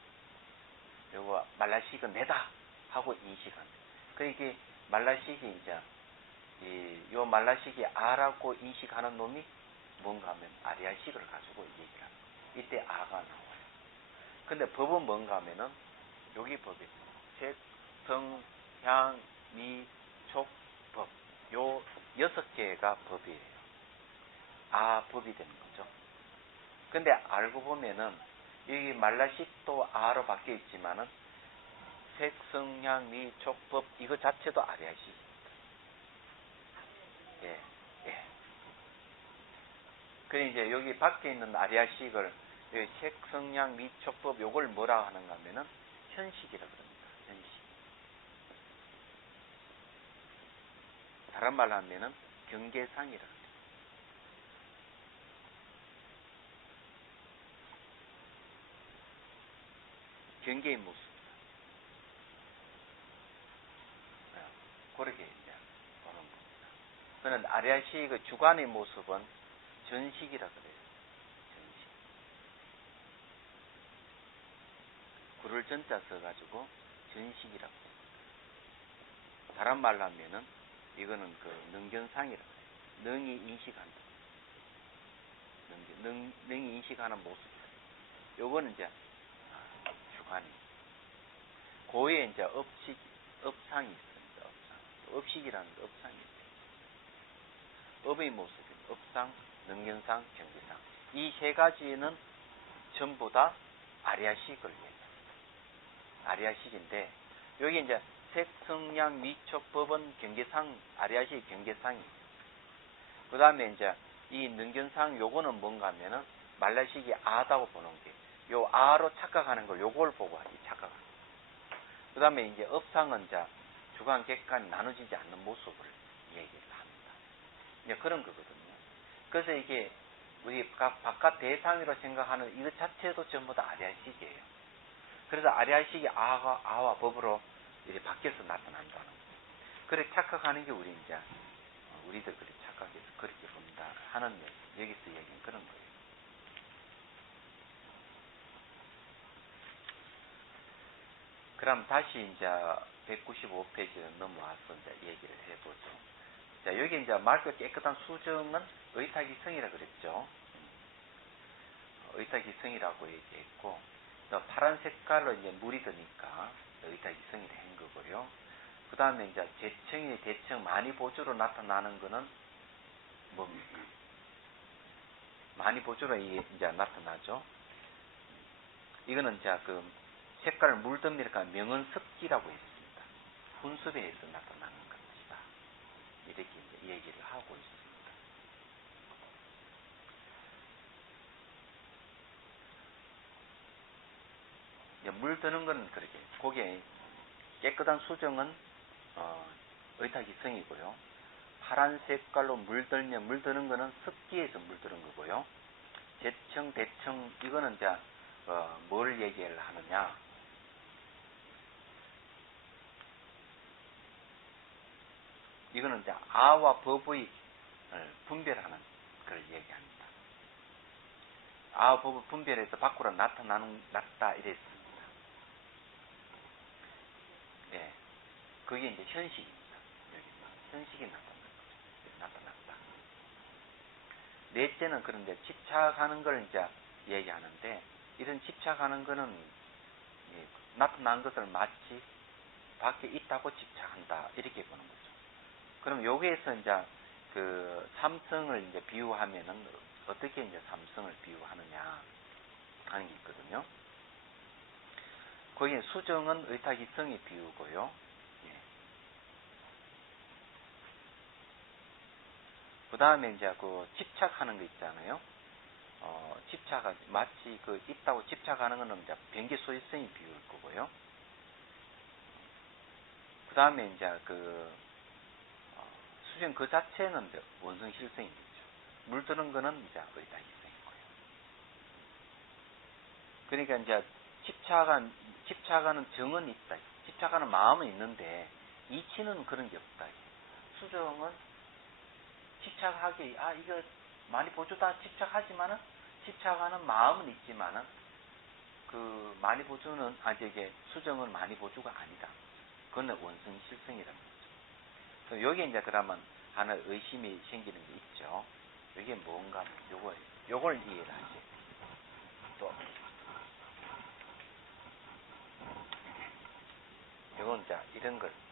요거 말라식은 내다 하고 인식합니다. 그러니까 말라식이 이제 요 말라식이 아라고 인식하는 놈이 뭔가 하면 아리야식을 가지고 얘기를 하는 거예요. 이때 아가 나와요. 근데 법은 뭔가 하면은 여기 법이 색, 성, 향, 미, 촉, 법. 요 6개가 법이에요. 아, 법이 되는 거죠. 근데 알고 보면은 여기 말라식도 아로 바뀌어 있지만은 색, 성, 향, 미, 촉, 법 이거 자체도 아리야식입니다. 예, 예. 그래 이제 여기 밖에 있는 아리야식을 여기 색, 성, 향, 미, 촉, 법 요걸 뭐라 하는가 하면은 현식이라 그럽니다. 현식. 다른 말로 하면은 경계상이라 그래요. 경계의 모습. 그렇게 이제 보는 겁니다. 그런데 아리야식의 주관의 모습은 전식이라 그래요. 전식. 구를 전자 써가지고 전식이라고 해요. 다른 말로 하면은 이거는 그 능견상이라 그래요. 능이 인식한다. 능이 인식하는 모습이라. 요거는 이제 주관이. 고에 이제 업상이 있습니다. 업상. 업식이라는 업상이 있어요. 업의 모습은 업상, 능견상, 경계상. 이 세 가지는 전부 다 아리야식을 얘기합니다. 아리야식인데 여기 이제 색, 성향, 미촉, 법은 경계상, 아리야식 경계상이에요. 그 다음에 이제 이 능견상 요거는 뭔가 하면은 말라식이 아다고 보는 게 요 아로 착각하는 걸 요걸 보고 하지 착각하는 거. 그 다음에 이제 업상은 이제 주관, 객관 나눠지지 않는 모습을 얘기를 합니다. 이제 그런 거거든요. 그래서 이게 우리 바깥 대상으로 생각하는 이것 자체도 전부 다 아리야식이에요. 그래서 아리야식이 아와 법으로 이렇게 바뀌어서 나타난다는 거예요. 그래 착각하는 게 우리 이제 우리들 그렇게 착각해서 그렇게 본다 하는 여기서 얘기는 그런 거예요. 그럼 다시 이제 195페이지로 넘어와서 이제 얘기를 해보죠. 자, 여기 이제 맑고 깨끗한 수정은 의타기성이라 그랬죠. 의타기성이라고 얘기했고, 또 파란 색깔로 이제 물이 드니까 의타기성이 된 거고요. 그 다음에 이제 재층이 대층 많이 보조로 나타나는 거는 뭡니까? 많이 보조로 이제 나타나죠. 이거는 이제 그 색깔을 물듭니까? 명은습기라고 했습니다. 훈습에 의해서 나타나는 것이다. 이렇게 이제 얘기를 하고 있습니다. 물드는 건 그렇게 고개 깨끗한 수정은 의타기성이고요. 파란 색깔로 물드는 거는 습기에서 물드는 거고요. 재층, 대층 이거는 이제 뭘 얘기를 하느냐? 이거는 이제 아와 법의 분별하는 걸 얘기합니다. 아와 법의 분별해서 밖으로 났다 이랬습니다. 예, 그게 이제 현식입니다. 여기 현식이 나타났다. 넷째는 그런데 집착하는 걸 이제 얘기하는데 이런 집착하는 거는 나타난 것을 마치 밖에 있다고 집착한다 이렇게 보는 거죠. 그럼 여기에서 이제 그 삼성을 이제 비유하면은 어떻게 이제 삼성을 비유하느냐 하는 게 있거든요. 거기에 수정은 의타기성이 비유고요. 예. 그 다음에 이제 그 집착하는 거 있잖아요. 마치 그 있다고 집착하는 거는 이제 변기 소유성이 비유일 거고요. 그 다음에 이제 그 수정 그 자체는 원성 실성이죠. 물드는 거는 이제 의타기성이고요. 그러니까 이제 집착하는 정은 있다. 집착하는 마음은 있는데 이치는 그런 게 없다. 수정은 집착하기 이거 많이 보조다 집착하지만은 집착하는 마음은 있지만은 그 많이 보조는 이게 수정은 많이 보조가 아니다. 그건 원성 실성이라는 거죠. 여기 이제 그러면 하나 의심이 생기는 게 있죠. 이게 뭔가 요걸 이해를 하지. 또 이건 이제 이런 겁니다.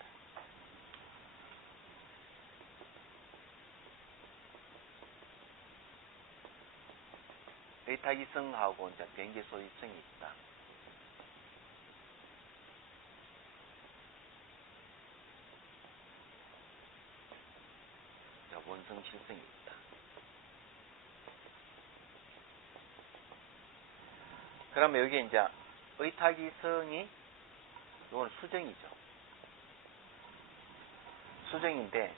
의타기성하고 이제 변기 소유성이 있다. 원성 실성이 있다. 그러면 여기 이제 의타기성이 이건 수정이죠. 수정인데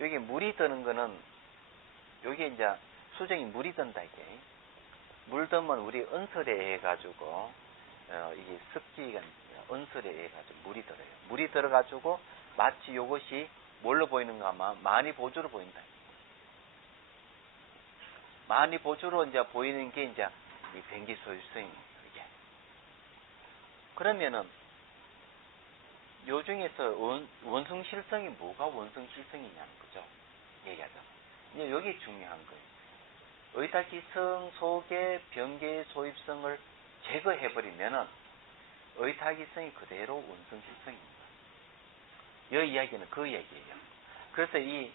여기 물이 드는 거는 여기 이제 수정이 물이 든다 이게. 물 들면 우리 은설에 의해 가지고 이게 습기가 은설에 의해 가지고 물이 들어요. 물이 들어 가지고 마치 이것이 뭘로 보이는가 하면 많이 보조로 보인다. 많이 보조로 이제 보이는 게 이제 이 변기 소유성이에요. 이게. 그러면은 요 중에서 원성 실성이 뭐가 원성 실성이냐는 거죠. 얘기하자면. 이제 여기 중요한 거예요. 의타기성 속의 변계의 소입성을 제거해버리면은 의타기성이 그대로 원성 실성입니다. 이 이야기는 그 얘기예요. 그래서 이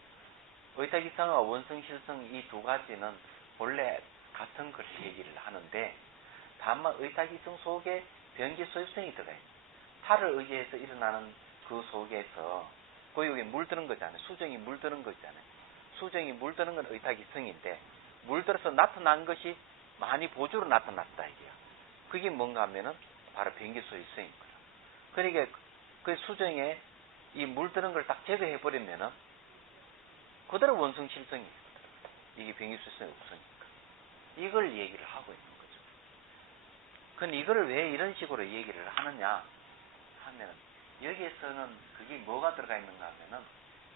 의타기성과 원성 실성 이 두 가지는 본래 같은 걸 얘기를 하는데 다만 의타기성 속에 변계 소입성이 들어가요. 탈을 의지해서 일어나는 그 속에서 거기 물드는 거잖아요. 수정이 물드는 거잖아요. 수정이 물드는 건 의타기성인데 물들어서 나타난 것이 많이 보조로 나타났다 이게요. 그게 뭔가 하면은 바로 변기 소유성인 거예요. 그러니까 그 수정에 이 물드는 걸 딱 제거해 버리면은 그대로 원성 실성이에요. 이게 변기 소유성이 없으니까. 이걸 얘기를 하고 있는 거죠. 근데 이거를 왜 이런 식으로 얘기를 하느냐 하면은 여기에서는 그게 뭐가 들어가 있는가 하면은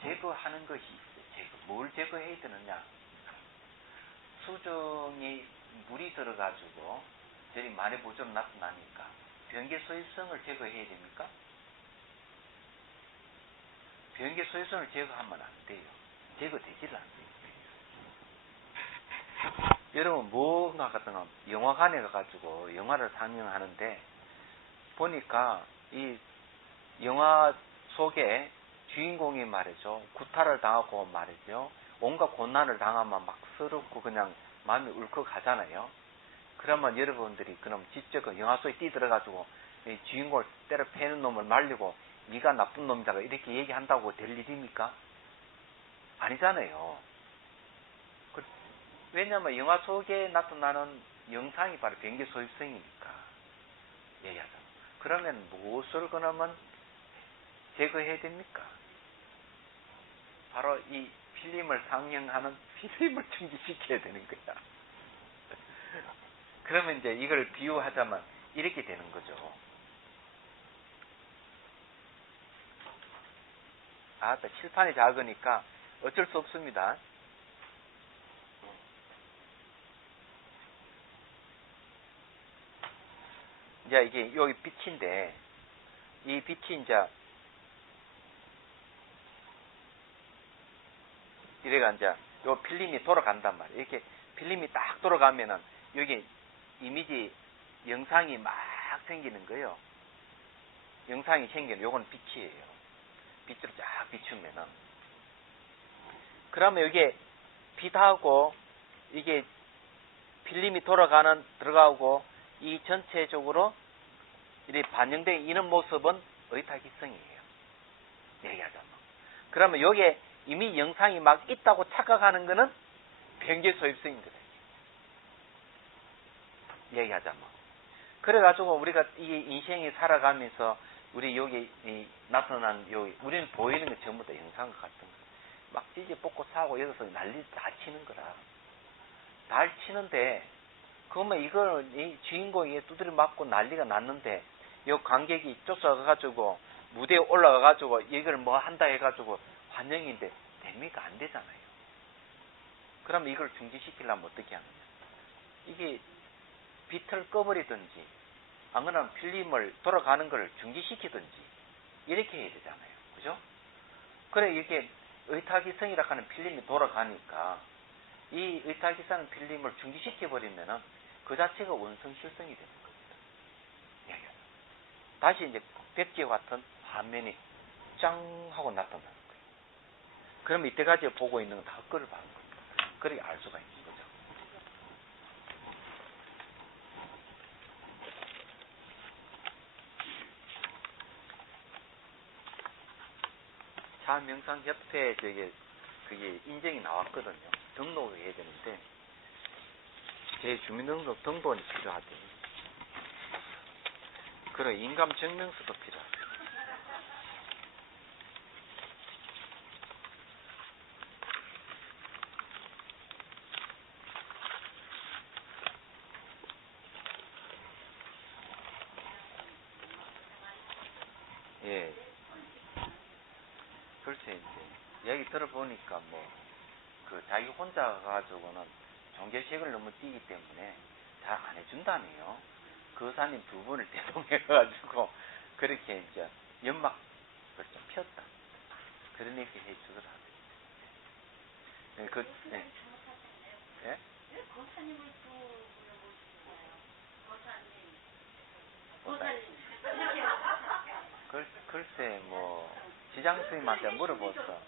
제거하는 것이 있어요. 뭘 제거해야 되느냐. 수정에 물이 들어가지고 저리 만의 보존 나타나니까 변계 소유성을 제거해야 됩니까? 변계 소유성을 제거하면 안 돼요. 제거되지를 않아요. 여러분 뭐가 같은가 영화관에 가가지고 영화를 상영하는데 보니까 이 영화 속에 주인공이 말이죠 구타를 당하고 말이죠 온갖 고난을 당하면 막 서럽고 그냥 마음이 울컥하잖아요. 그러면 여러분들이 그럼 직접 그 영화 속에 뛰들어가지고 이 주인공을 때려 패는 놈을 말리고 네가 나쁜 놈이다 이렇게 얘기한다고 될 일입니까? 아니잖아요. 왜냐하면 영화 속에 나타나는 영상이 바로 변기 소유성이니까 얘기하자. 그러면 무엇을 그러면 제거해야 됩니까? 바로 이 필름을 상영하는 필름을 중지시켜야 되는 거야. 그러면 이제 이걸 비유하자면 이렇게 되는 거죠. 칠판이 작으니까 어쩔 수 없습니다. 이제 이게 여기 빛인데 이 빛이 이제 이래가 이제 요 필름이 돌아간단 말이에요. 이렇게 필름이 딱 돌아가면은 여기 이미지 영상이 막 생기는 거예요. 영상이 생기는 요건 빛이에요. 빛으로 쫙 비추면은 그러면 이게 빛하고 이게 필름이 들어가고 이 전체적으로 이렇게 반영되어 있는 모습은 의탁이성이에요. 얘기하자면. 그러면 여기에 이미 영상이 막 있다고 착각하는 거는 변계 소입성인 거예요. 얘기하자면. 그래가지고 우리가 이 인생이 살아가면서 우리 여기 나타난 여기 우리는 보이는 게 전부 다 영상 같은 거. 막 찌지 뽑고 사고 여기서 난리 다 치는 거라. 다 치는데 그러면 이걸 이 주인공이 두드려 맞고 난리가 났는데 이 관객이 쫓아가가지고 무대에 올라가가지고 이걸 뭐 한다 해가지고 환영인데 됩니까? 안 되잖아요. 그러면 이걸 중지시키려면 어떻게 하느냐? 이게 빛을 꺼버리든지 안 그러면 필름을 돌아가는 걸 중지시키든지 이렇게 해야 되잖아요. 그죠? 그래 이렇게 의탁이성이라 하는 필름이 돌아가니까 이 의탁이성 필름을 중지시켜버리면은 그 자체가 원성실성이 되는 겁니다. 다시 이제 백지와 같은 화면이 짱 하고 나타나는 거예요. 그럼 이때까지 보고 있는 건 다 헛걸을 봐는 겁니다. 그렇게 알 수가 있는 거죠. 자명상협회 그게 인증이 나왔거든요. 등록을 해야 되는데 제 주민등록 등본이 필요하대요. 그리고 인감증명서도 필요하대요. 예. 글쎄 이제 얘기 들어보니까 그 자기 혼자 가지고는 종교식을 너무 띄기 때문에 잘 안 해준다네요. 거사님 두 분을 대동해가지고 그렇게 이제 연막을 좀 폈다. 그런 얘기 해주더라. 네. 예? 왜 거사님을 또 물어보시나요? 거사님. 글쎄 지장 스님한테 물어봤어.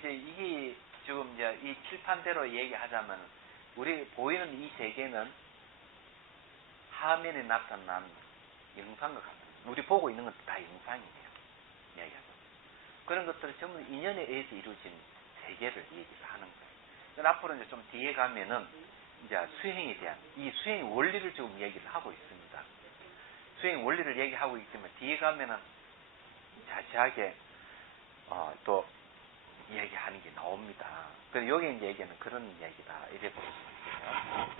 이제 이게 지금 이제 이 칠판대로 얘기하자면 우리 보이는 이 세계는 화면에 나타난 영상과 같은 우리 보고 있는 건 다 영상이에요. 얘기하죠. 그런 것들이 전부 인연에 의해서 이루어진 세계를 얘기를 하는 거예요. 앞으로 이제 좀 뒤에 가면은 이제 수행에 대한 이 수행 원리를 지금 얘기를 하고 있습니다. 수행 원리를 얘기하고 있기 때문에 뒤에 가면은 자세하게 또 이야기하는 게 나옵니다. 그래서 여기 이제 얘기는 그런 이야기다. 이래 볼 수 있어요.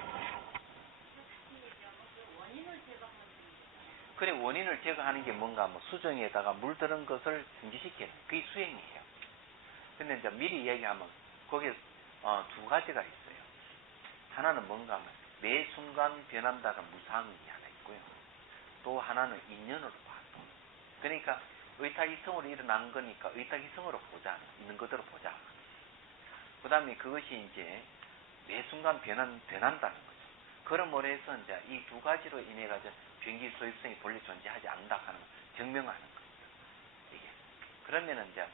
그래, 원인을 제거하는 게 뭔가 뭐 수정에다가 물들은 것을 정지시키는 그게 수행이에요. 근데 이제 미리 이야기하면 거기에 두 가지가 있어요. 하나는 뭔가 하면 매 순간 변한다는 무상이 하나 있고요. 또 하나는 인연으로 봐도. 그러니까 의탁이성으로 일어난 거니까 의탁이성으로 보자. 있는 그대로 보자. 그 다음에 그것이 이제 매 순간 변한다는 거죠. 그러므로 해서 이제 이 두 가지로 인해 가지고 변기 소입성이 본래 존재하지 않는다 하는 증명하는 겁니다. 이게. 그러면은 이제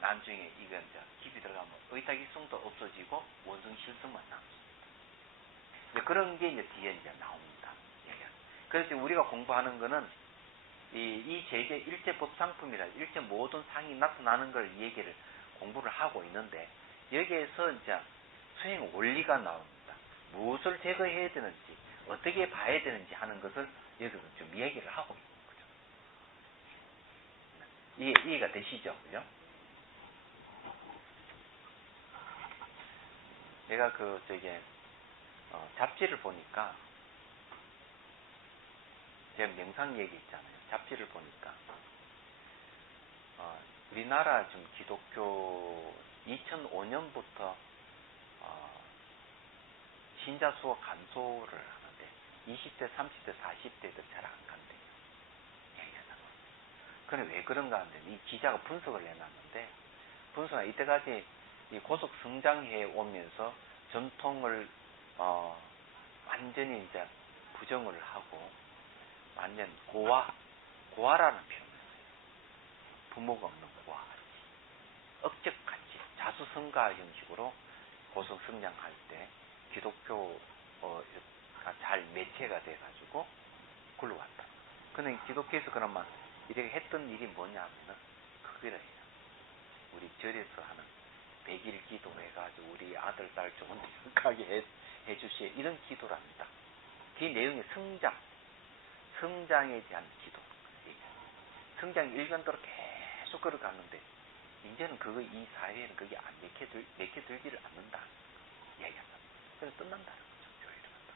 나중에 이건 이제 깊이 들어가면 의탁이성도 없어지고 원성 실성만 남습니다. 이제 그런 게 이제 뒤에 이제 나옵니다. 그래서 우리가 공부하는 거는 이 제재 일체 법상품이라 일체 모든 상이 나타나는 걸 이 얘기를 공부를 하고 있는데 여기에서 이제 수행 원리가 나옵니다. 무엇을 제거해야 되는지 어떻게 봐야 되는지 하는 것을 여기서 좀 이야기를 하고 있는 거죠. 이해가 되시죠? 그죠? 제가 잡지를 보니까 제가 명상 얘기 있잖아요. 잡지를 보니까 우리나라 좀 기독교 2005년부터 신자 수가 감소를 하는데 20대, 30대, 40대도 잘 안 간대요. 그럼 왜 그런가 하는데 이 기자가 분석을 해놨는데 분석은 이때까지 이 고속 성장해 오면서 전통을 완전히 이제 부정을 하고 완전 고아라는 표현을 써요. 부모가 없는 고아같이 억적같이 자수성가 형식으로 고속 성장할 때 기독교가 잘 매체가 돼가지고 굴러왔다. 근데 기독교에서 그러면 이렇게 했던 일이 뭐냐면은 그거래요. 우리 절에서 하는 100일 기도 해가지고 우리 아들, 딸 좋은 데 가게 해주시오. 이런 기도랍니다. 그 내용이 성장에 대한 기도. 성장 일관도로 계속 걸어갔는데 이제는 이 사회에는 그게 안 맥혀들지를 않는다. 얘기한다. 그래서 떠난다는 거죠. 교회를 간다.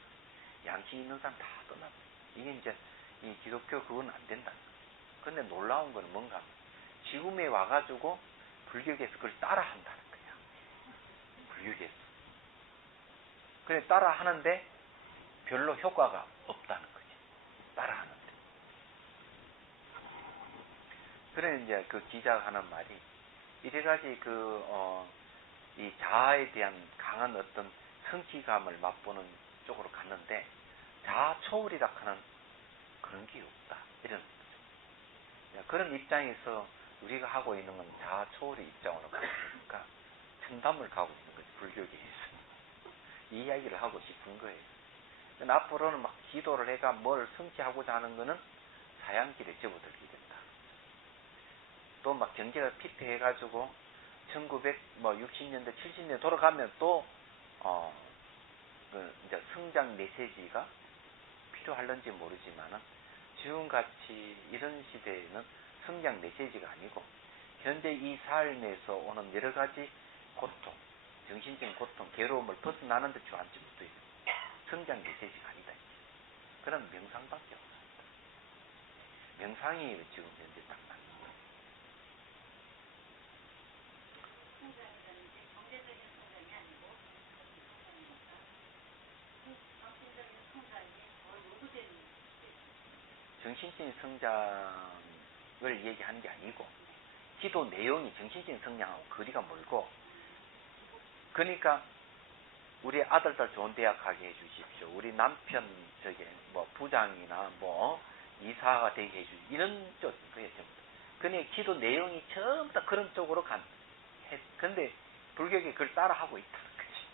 양심 있는 사람 다 떠난다. 이게 이제 이 기독교 그건 안 된다. 근데 놀라운 건 뭔가 지금에 와가지고 불교계에서 그걸 따라한다는 거야. 불교계에서. 그래 따라 하는데 별로 효과가 없다는 거지. 따라 하는데. 그래 이제 그 기자가 하는 말이 이래가지 이 자아에 대한 강한 어떤 성취감을 맛보는 쪽으로 갔는데 자아 초월이라 하는 그런 게 없다. 이런 거죠. 그런 입장에서 우리가 하고 있는 건 자아 초월의 입장으로 가니까 청담을 가고 있는 거지. 불교계에서. 이 이야기를 하고 싶은 거예요. 앞으로는 막 기도를 해가 뭘 성취하고자 하는 거는 사양길에 접어들게 된다. 또 막 경제가 피폐해가지고 1960년대, 70년대 돌아가면 또 이제 성장 메시지가 필요할런지 모르지만은 지금같이 이런 시대에는 성장 메시지가 아니고 현재 이 삶에서 오는 여러 가지 고통, 정신적인 고통, 괴로움을 벗어나는 데 주안점도 있어요. 성장 메시지가 아니다. 그런 명상밖에 없습니다. 명상이 지금 현재 딱 맞는 거예요. 경제적인 성장이 아니고 정신적인 성장이 더 요구되는 정신적인 성장을 얘기하는 게 아니고 기도 내용이 정신적인 성장하고 거리가 멀고 그러니까 우리 아들, 딸 좋은 대학 가게 해주십시오. 우리 남편 부장이나 이사가 되게 해주십시오. 이런 쪽인 거예요. 그러니까 기도 내용이 전부 다 그런 쪽으로 근데 불교계 그걸 따라하고 있다는 거지.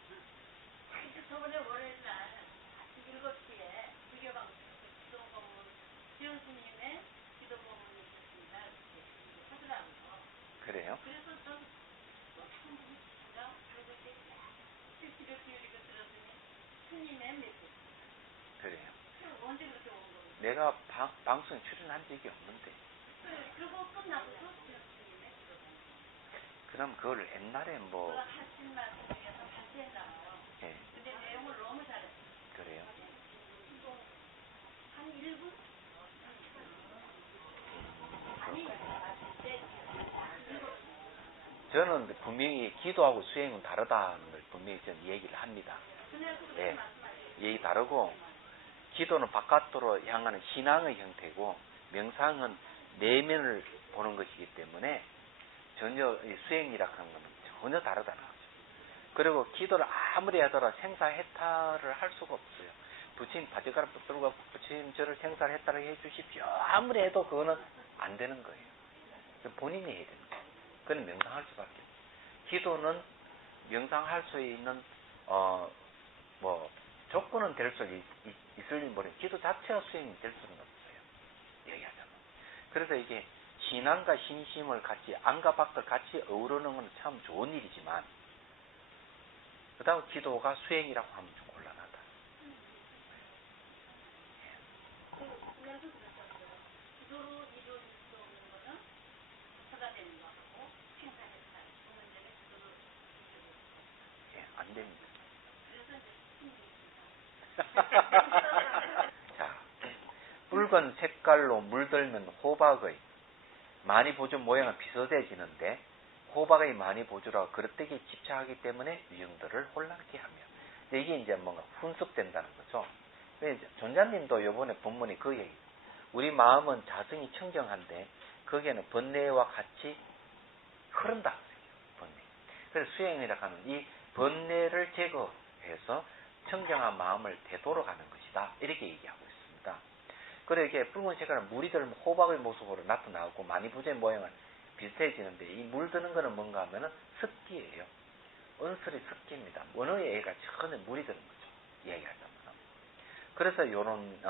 저번에 월요일날 아침 7시에 불교 방송에서 기도법문 지은 스님의 기도법문이 있습니다. 이렇게 하더라고요. 그래요? 그래서 전 처음 보고 진짜 그렇게 실시를 기울이고 들었더니 스님의 메시지. 그래요. 언제 그렇게 온 거예요? 내가 방송에 출연한 적이 없는데. 그리고 끝나고도 지은 스님의 기도법문. 그럼 그걸 옛날에 뭐, 그거 하신 말씀 중에서 다시 했나봐요. 예, 근데 내용을 너무 잘했어요. 그래요. 한 1분? 아니, 네. 저는 분명히 기도하고 수행은 다르다는 걸 분명히 저는 얘기를 합니다. 그냥 그렇게 예, 말씀하세요. 얘기 다르고, 기도는 바깥으로 향하는 신앙의 형태고, 명상은 내면을 보는 것이기 때문에 전혀 이 수행이라 하는 것은 전혀 다르다는 거죠. 그리고 기도를 아무리 하더라도 생사해탈을 할 수가 없어요. 부처님 바지가락 붙들고 부처님 저를 생사해탈을 해주십시오. 아무리 해도 그거는 안 되는 거예요. 본인이 해야 되는 거예요. 그건 명상할 수밖에 없어요. 기도는 명상할 수 있는 뭐 조건은 될 수 있을지 모르겠는데 기도 자체가 수행이 될 수는 없어요. 얘기하자면. 그래서 이게 신앙과 신심을 같이 안과 밖을 같이 어우르는 건 참 좋은 일이지만 그 다음 기도가 수행이라고 하면 좀 곤란하다. 그냥도 그랬었어요. 기도로 이룰 수 없는 거는 처단되는 거하고 생사해탈 죽는 데는 기도로 이룰 수 없다. 예, 안 됩니다. 그래서 이제 힘이 자, 붉은 색깔로 물들면 호박의 많이 보조 모양은 비슷해지는데 호박의 많이 보조라고 그릇되게 집착하기 때문에 유형들을 혼란케 하며 이게 이제 뭔가 훈습된다는 거죠. 존자님도 이번에 본문이 그 얘기. 우리 마음은 자성이 청정한데 거기에는 번뇌와 같이 흐른다. 번뇌. 그래서 수행이라 하는 이 번뇌를 제거해서 청정한 마음을 되돌아가는 것이다. 이렇게 얘기하고 있습니다. 그래 이게 붉은 색깔은 물이 들면 호박의 모습으로 나타나고 많이 부재의 모양은 비슷해지는데 이 물드는 거는 뭔가 하면은 습기예요. 은설이 습기입니다. 원어의 애가 전혀 물이 드는 거죠. 이야기하자면. 그래서 요런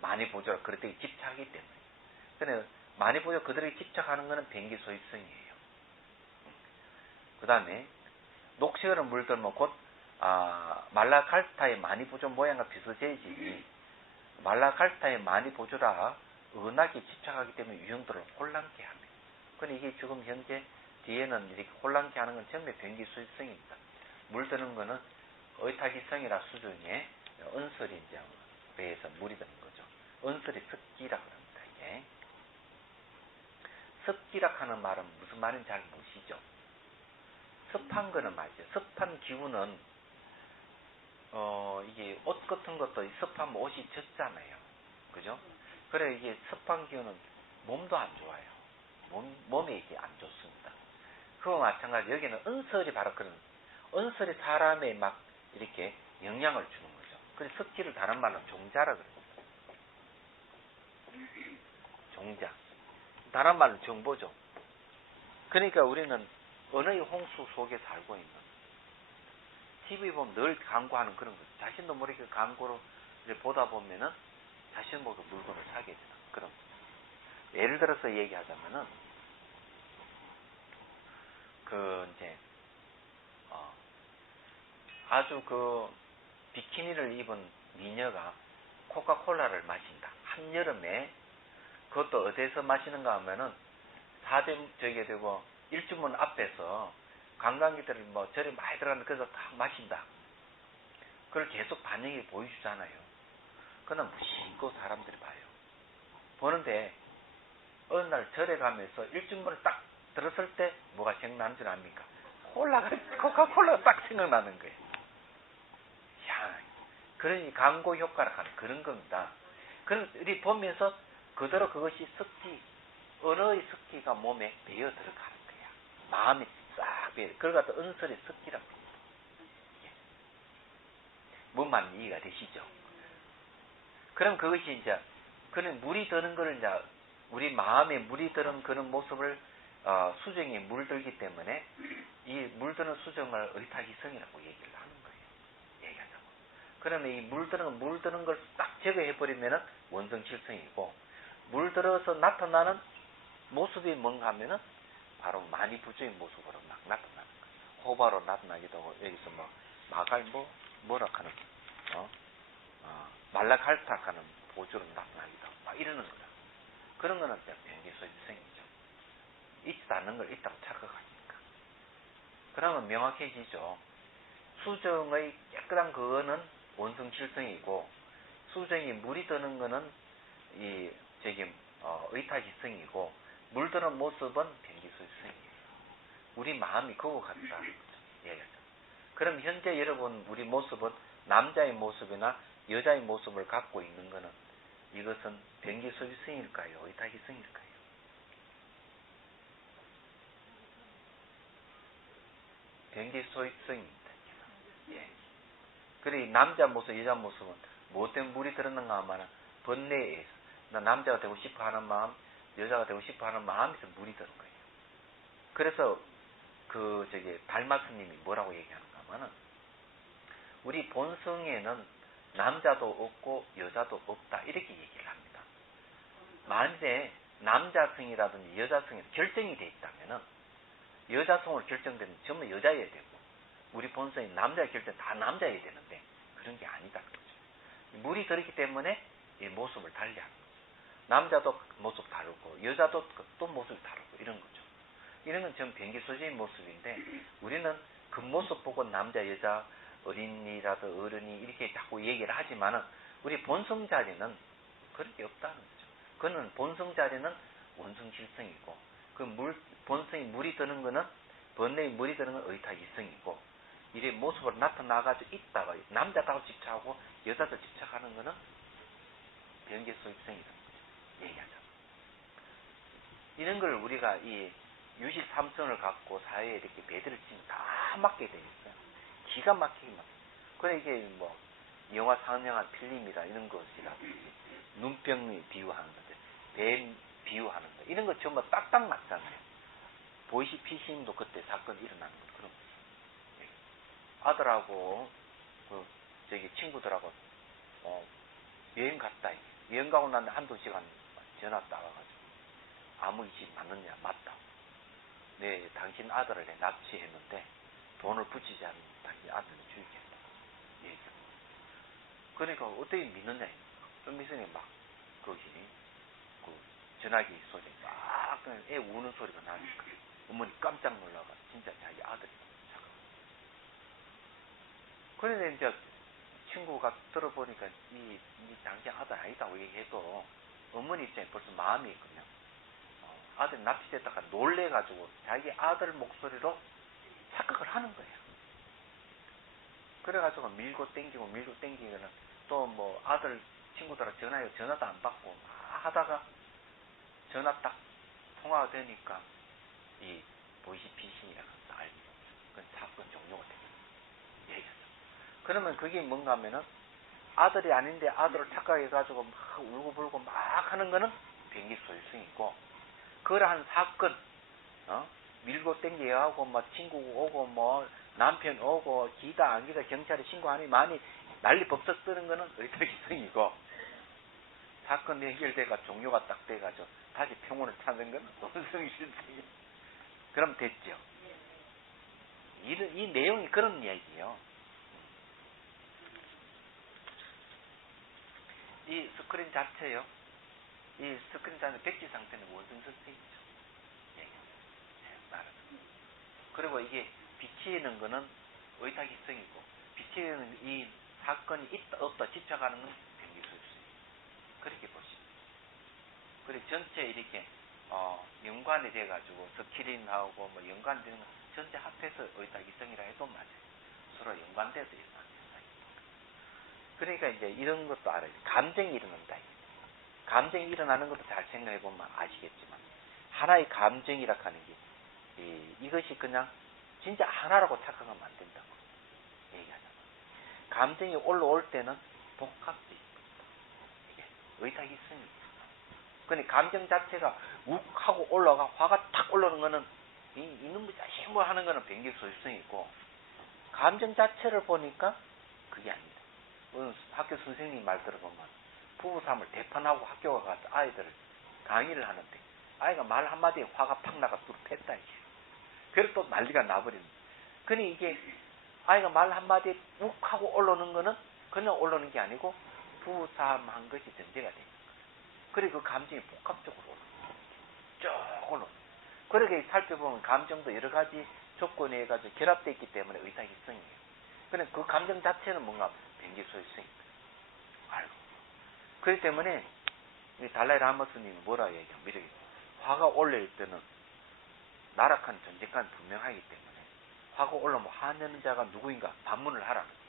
많이 보조라 그릇되게 집착하기 때문에. 근데 많이 보조 그들에게 집착하는 거는 변기 소입성이에요. 그 다음에 녹색으로 물들면 곧 말라갈타의 많이 보조 모양과 비슷해지니 말라갈타의 많이 보조라 은하게 집착하기 때문에 유형들을 혼란케 합니다. 근데 이게 지금 현재 뒤에는 이렇게 혼란케 하는 건 전부 변기 수입성입니다. 물드는 거는 의타기성이라 수준의 은설이 이제 배에서 물이 드는 거죠. 은설이 습기라고 합니다. 이게. 습기라 하는 말은 무슨 말인지 잘 모르시죠? 습한 거는 말이죠. 습한 기운은 이게 옷 같은 것도 습하면 옷이 젖잖아요. 그죠? 그래 이게 습한 기운은 몸도 안 좋아요. 몸에 이게 안 좋습니다. 그와 마찬가지 여기는 은설이 바로 그런 은설이 사람에 막 이렇게 영향을 주는 거죠. 그래서 습기를 다른 말로 종자라 그럽니다. 종자. 다른 말로 정보죠. 그러니까 우리는 언어의 홍수 속에 살고 있는 TV 보면 늘 광고하는 그런 거죠. 자신도 모르게 광고를 보다 보면은 자신 모르게 물건을 사게 되는 그런 거죠. 예를 들어서 얘기하자면은 이제 아주 비키니를 입은 미녀가 코카콜라를 마신다. 한여름에 그것도 어디서 마시는가 하면은 저게 되고 일주문 앞에서 관광객들 절에 많이 들어가는 그래서 딱 마신다. 그걸 계속 반영이 보여주잖아요. 그러나 무심코 사람들이 봐요. 보는데 어느 날 절에 가면서 일주문을 딱 들었을 때 뭐가 생각나는 줄 압니까? 코카콜라가 딱 생각나는 거예요. 야, 그러니 광고 효과를 하는 그런 겁니다. 그럼 우리 보면서 그대로 그것이 습기, 언어의 습기가 몸에 배어 들어가는 거야. 마음이 싹 배어. 그걸 갖다 은설의 습기라고 합니다. 뭔 말인지 이해가 되시죠? 그럼 그것이 이제 그런 물이 드는 거를 이제 우리 마음에 물이 드는 그런 모습을 수정에 물들기 때문에 이 물드는 수정을 의타기성이라고 얘기를 하는 거예요. 얘기하자면. 그러면 이 물드는 걸 딱 제거해버리면은 원성실성이고 물들어서 나타나는 모습이 뭔가 하면은 바로 많이 부조의 모습으로 막 나타나는 거예요. 호바로 나타나기도 하고 여기서 뭐 뭐라 하는 말라갈타 하는 보조로 나타나기도 하고 막 이러는 거다. 그런 거는 변기소입성이죠. 있지도 않는 걸 있다고 착각하죠. 그러면 명확해지죠. 수정의 깨끗한 그거는 원성실성이고, 수정이 물이 드는 거는 의타기성이고, 물 드는 모습은 변기소유성이에요. 우리 마음이 그거 같다. 예. 그럼 현재 여러분 우리 모습은 남자의 모습이나 여자의 모습을 갖고 있는 거는 이것은 변기소유성일까요? 의타기성일까요? 변기소유성입니다. 예. 그리고 남자 모습, 여자 모습은 뭐 때문에 물이 들었는가 하면 번뇌에 의해서 남자가 되고 싶어 하는 마음, 여자가 되고 싶어 하는 마음에서 물이 드는 거예요. 그래서 달마스님이 뭐라고 얘기하는가 하면은 우리 본성에는 남자도 없고 여자도 없다 이렇게 얘기를 합니다. 만약에 남자성이라든지 여자성이 결정이 돼 있다면은 여자성으로 결정되면 전부 여자여야 되고 우리 본성이 남자의 결정 다 남자여야 되는데 그런 게 아니다 그거죠. 물이 들었기 때문에 이 모습을 달리하는 거죠. 남자도 모습 다르고 여자도 또 모습이 다르고 이런 거죠. 이런 건 전 변기소유의 모습인데 우리는 그 모습 보고 남자, 여자, 어린이라도 어른이 이렇게 자꾸 얘기를 하지만은 우리 본성 자리는 그런 게 없다는 거죠. 그는 본성 자리는 원성실성이고 본성이 물이 드는 거는 번뇌의 물이 드는 건 의타기성이고 이래 모습으로 나타나가지고 있다가 남자다고 집착하고 여자도 집착하는 거는 변기소유성이라는 거죠. 얘기하자. 이런 걸 우리가 이 유실 삼성을 갖고 사회에 이렇게 배들을 치면 다 맞게 돼 있어요. 기가 막히게 막. 그래 이게 뭐 영화 상영한 필름이라 이런 것이라든지 눈병이 비유하는 거죠. 뱀 비유하는 거 이런 거 전부 딱딱 맞잖아요. 보이시피싱도 그때 사건이 일어나는 거 그런 거죠. 아들하고 친구들하고 여행 갔다. 여행 가고 난 한두 시간 전화 따와가지고 아무 이집 맞느냐 맞다. 네, 당신 아들을 납치했는데 돈을 붙이지 않는 당신 아들을 죽이겠다. 얘기죠. 그러니까 어떻게 믿느냐. 좀 있으니 막 전화기 소리 막 애 우는 소리가 나니까 어머니 깜짝 놀라가 진짜 자기 아들이 잠깐. 그런데 이제 친구가 들어보니까 이 당신 아들 아니다고 얘기해도 어머니 입장에 벌써 마음이 그냥 아들 납치됐다가 놀래가지고 자기 아들 목소리로 착각을 하는 거예요. 그래가지고 밀고 땡기고는 또 뭐 아들 친구들하고 전화도 안 받고 막 하다가 전화 딱 통화가 되니까 이 보이시피싱이라는 것을 알게 됩니다. 그건 사건 종료가 됩니다. 얘기했죠. 그러면 그게 뭔가 하면은 아들이 아닌데 아들을 착각해가지고 막 울고불고 막 하는 거는 변기소유성이고 그러한 사건, 밀고 땡겨하고, 뭐, 친구 오고, 뭐, 남편 오고, 기다, 안 기다, 경찰에 신고하니 많이 난리법석 쓰는 거는 의타기성이고, 사건 해결돼가 종료가 딱 돼가지고, 다시 평온을 찾는 건 원성실성이. 그럼 됐죠. 이 내용이 그런 이야기예요. 이 스크린 자체요. 이 스크린 자체는 백지 상태는 원성실성이죠. 그리고 이게 비치는 거는 의타기성이고 비치는 이 사건이 있다 없다 집착하는 건 변기소유성이에요. 그렇게 보시면. 그리고 전체 이렇게 연관이 돼가지고 스크린하고 뭐 연관되는 건 전체 합해서 의타기성이라 해도 맞아요. 서로 연관돼서 일어나는 현상입니다. 그러니까 이제 이런 것도 알아요. 감정이 일어난다. 감정이 일어나는 것도 잘 생각해 보면 아시겠지만 하나의 감정이라 하는 게 이것이 그냥 진짜 하나라고 착각하면 안 된다고 얘기하잖아요. 감정이 올라올 때는 복합돼 있습니다. 이게 의타기성이 있습니다. 근데 감정 자체가 욱 하고 올라가 화가 탁 올라오는 거는 이놈의 자식 뭐 하는 거는 변기소유성이고 감정 자체를 보니까 그게 아니다. 학교 선생님 말 들어보면 부부싸움을 대판하고 학교 가서 아이들을 강의를 하는데 아이가 말 한마디에 화가 팍 나가 뚝 팼다 이게. 그래서 또 난리가 나버리는 거예요. 근데 이게 아이가 말 한마디에 욱 하고 올라오는 거는 그냥 올라오는 게 아니고 부부싸움한 것이 전제가 되는 거예요. 그리고 그 감정이 복합적으로 올라오는 거예요. 쭉 올라오는 거예요. 그렇게 살펴보면 감정도 여러 가지 조건에 가지고 결합되어 있기 때문에 의사일성이에요. 그런데 그 감정 자체는 뭔가 변질소일성입니다. 알고. 그렇기 때문에 달라이 라마스님이 뭐라 얘기하면 이렇게 화가 올릴 때는 나락한 존재감이 분명하기 때문에 화가 올라오면 화내는 자가 누구인가 반문을 하라는 거죠.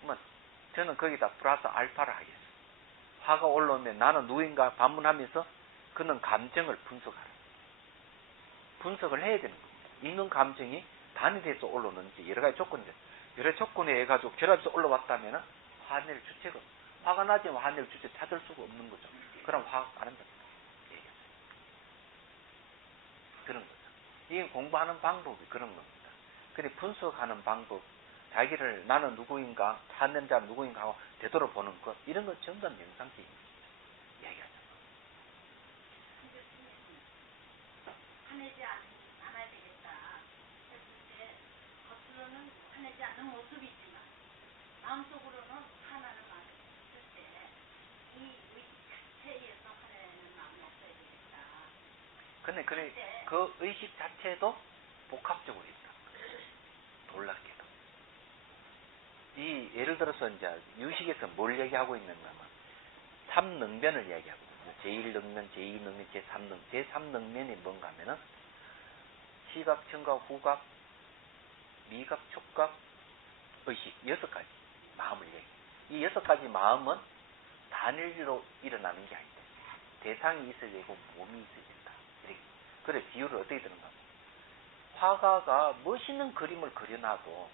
그러면 저는 거기다 플러스 알파를 하겠어요. 화가 올라오면 나는 누구인가 반문하면서 그는 감정을 분석하라. 분석을 해야 되는 겁니다. 있는 감정이 단일해서 올라오는지 여러 가지 조건에 의해 가지고 결합해서 올라왔다면 화낼 주체가 화가 나지만 화낼 주체 찾을 수가 없는 거죠. 그럼 화가 안 한다. 그런 거죠. 이게 공부하는 방법이 그런 겁니다. 그래 분석하는 방법, 자기를 나는 누구인가, 찾는 자 누구인가 하고 되돌아보는 것, 이런 것 전부 다 명상기입니다. 얘기하죠. 화내지 않아야 되겠다. 이제 겉으로는 화내지 않는 모습이지만 마음속으로는 화나는 마음이 있을 때 이 의식 자체에서 화내는 마음이 없어야 되겠다. 근데 그 의식 자체도 복합적으로 있다. 놀랍게도. 예를 들어서 이제 유식에서 뭘 얘기하고 있는가 하면 3능면을 얘기하고 있거든요. 제1능면, 제2능면, 제3능면. 제3능면이 뭔가 하면은 시각, 청각, 후각, 미각, 촉각, 의식 6가지 마음을 얘기해요. 이 6가지 마음은 단일로 일어나는 게 아니다. 대상이 있어야 되고 몸이 있어야 된다. 이렇게. 그래 비유를 어떻게 드는가 하면 화가가 멋있는 그림을 그려놔도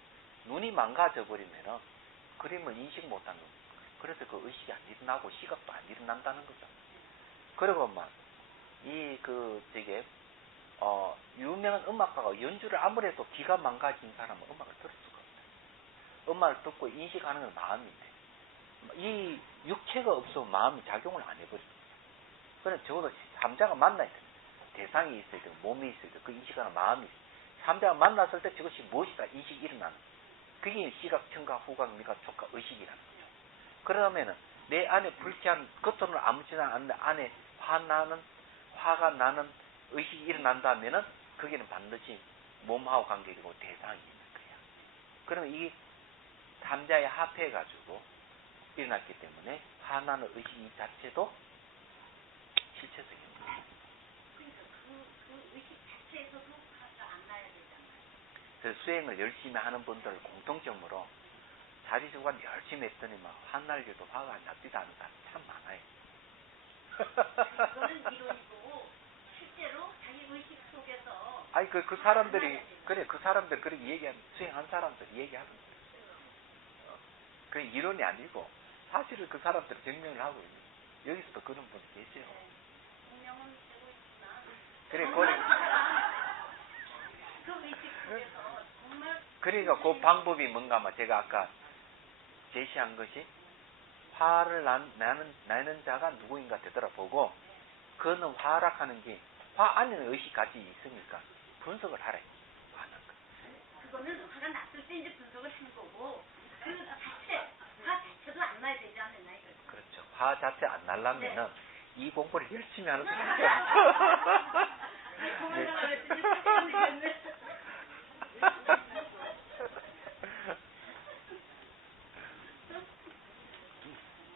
눈이 망가져 버리면은 그림을 인식 못하는 거예요. 그래서 그 의식이 안 일어나고 시각도 안 일어난다는 거죠. 그리고 유명한 음악가가 연주를 아무리 해도 귀가 망가진 사람은 음악을 들을 수가 없어요. 음악을 듣고 인식하는 건 마음인데 이 육체가 없으면 마음이 작용을 안 해버립니다. 그래서 적어도 삼자가 만나야 됩니다. 대상이 있어야 되고 몸이 있어야 되고 그 인식하는 마음이 있어요. 삼자가 만났을 때 저것이 무엇이다 인식이 일어나는 거예요. 그게 시각, 청각, 후각, 미각, 촉각, 의식이라는 거죠. 그러면은 내 안에 불쾌한 겉으로는 아무렇지나 않는데 안에 화가 나는 의식이 일어난다면은 거기는 반드시 몸하고 관계되고 대상이 있는 거예요. 그러면 이 삼자에 합해가지고 일어났기 때문에 화나는 의식 자체도 실체적입니다. 그러니까 그 의식 자체에서도 화가 안 나야 되잖아요. 그래서 수행을 열심히 하는 분들 공통점으로 자리수관 열심히 했더니 막 화날게도 화가 안 납디도 않은 사람 참 많아요. 그거는 이론이고 실제로 자기 의식 속에서 아니 그 사람들이 그 사람들 그렇게 얘기하는 수행한 사람들 얘기하는 거예요. 그 이론이 아니고 사실은 그 사람들이 증명을 하고 있는 거예요. 여기서도 그런 분이 계세요. 증명은 되고 있지만 그래 그 의식 속에서 정말 그러니까 그 방법이 뭔가 뭐 제가 아까 제시한 것이 화를 내는 자가 누구인가 되돌아보고 그는 화락하는 게 화 안에는 의식 같이 있으니까 분석을 하래. 화는 그거는 화가 났을 때 이제 분석을 하는 거고 그 화 자체도 안 나야 되지 않느냐 이거죠. 그렇죠. 화 자체 안 날라면은 이 공부를 열심히 하는 수밖에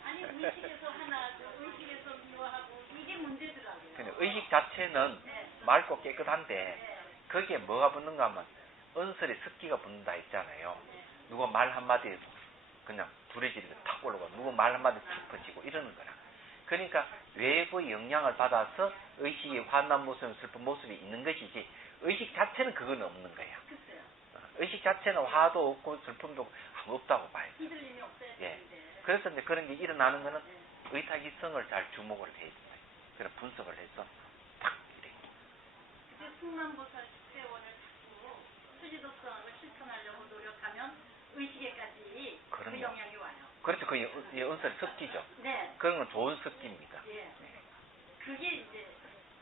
아니 의식에서 하나고 의식에서 미워하고 이게 문제더라고요. 근데 의식 자체는 맑고 깨끗한데 거기에 뭐가 붙는가 하면 은설에 습기가 붙는다 했잖아요. 누가 말 한마디에 그냥 두려지리고 탁 올라가고 누구 말 한마디 깊어지고 이러는 거라. 그러니까 외부의 영향을 받아서 의식이 화난 모습, 슬픈 모습이 있는 것이지 의식 자체는 그건 없는 거야. 의식 자체는 화도 없고 슬픔도 없다고 봐요. 흔들림이 없어야 되는데. 그래서 이제 그런 게 일어나는 거는 의탁이성을 잘 주목을 해야 된다. 그런 분석을 해서 탁 이래. 그게 승만보살 세월을 자꾸 수지도성을 실천하려고 노력하면 의식에까지 그럼요. 그 영향이 와요. 그렇죠. 그 은설 습기죠. 네. 그런 건 좋은 습기입니다. 예. 네. 그게 이제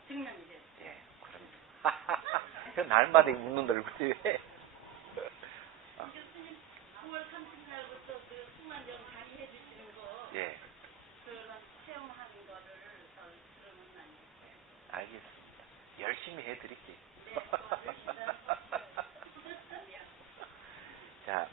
증명이 돼요. 예, 그럼요. 그 날마다 웃는 얼굴이 왜? 교수님 9월 30날부터 그 승만전 강의해 주시는 거 예. 그런 체험하는 거를 들으면 아니에요. 알겠습니다. 열심히 해드릴게요. 네, 도와주시면 자,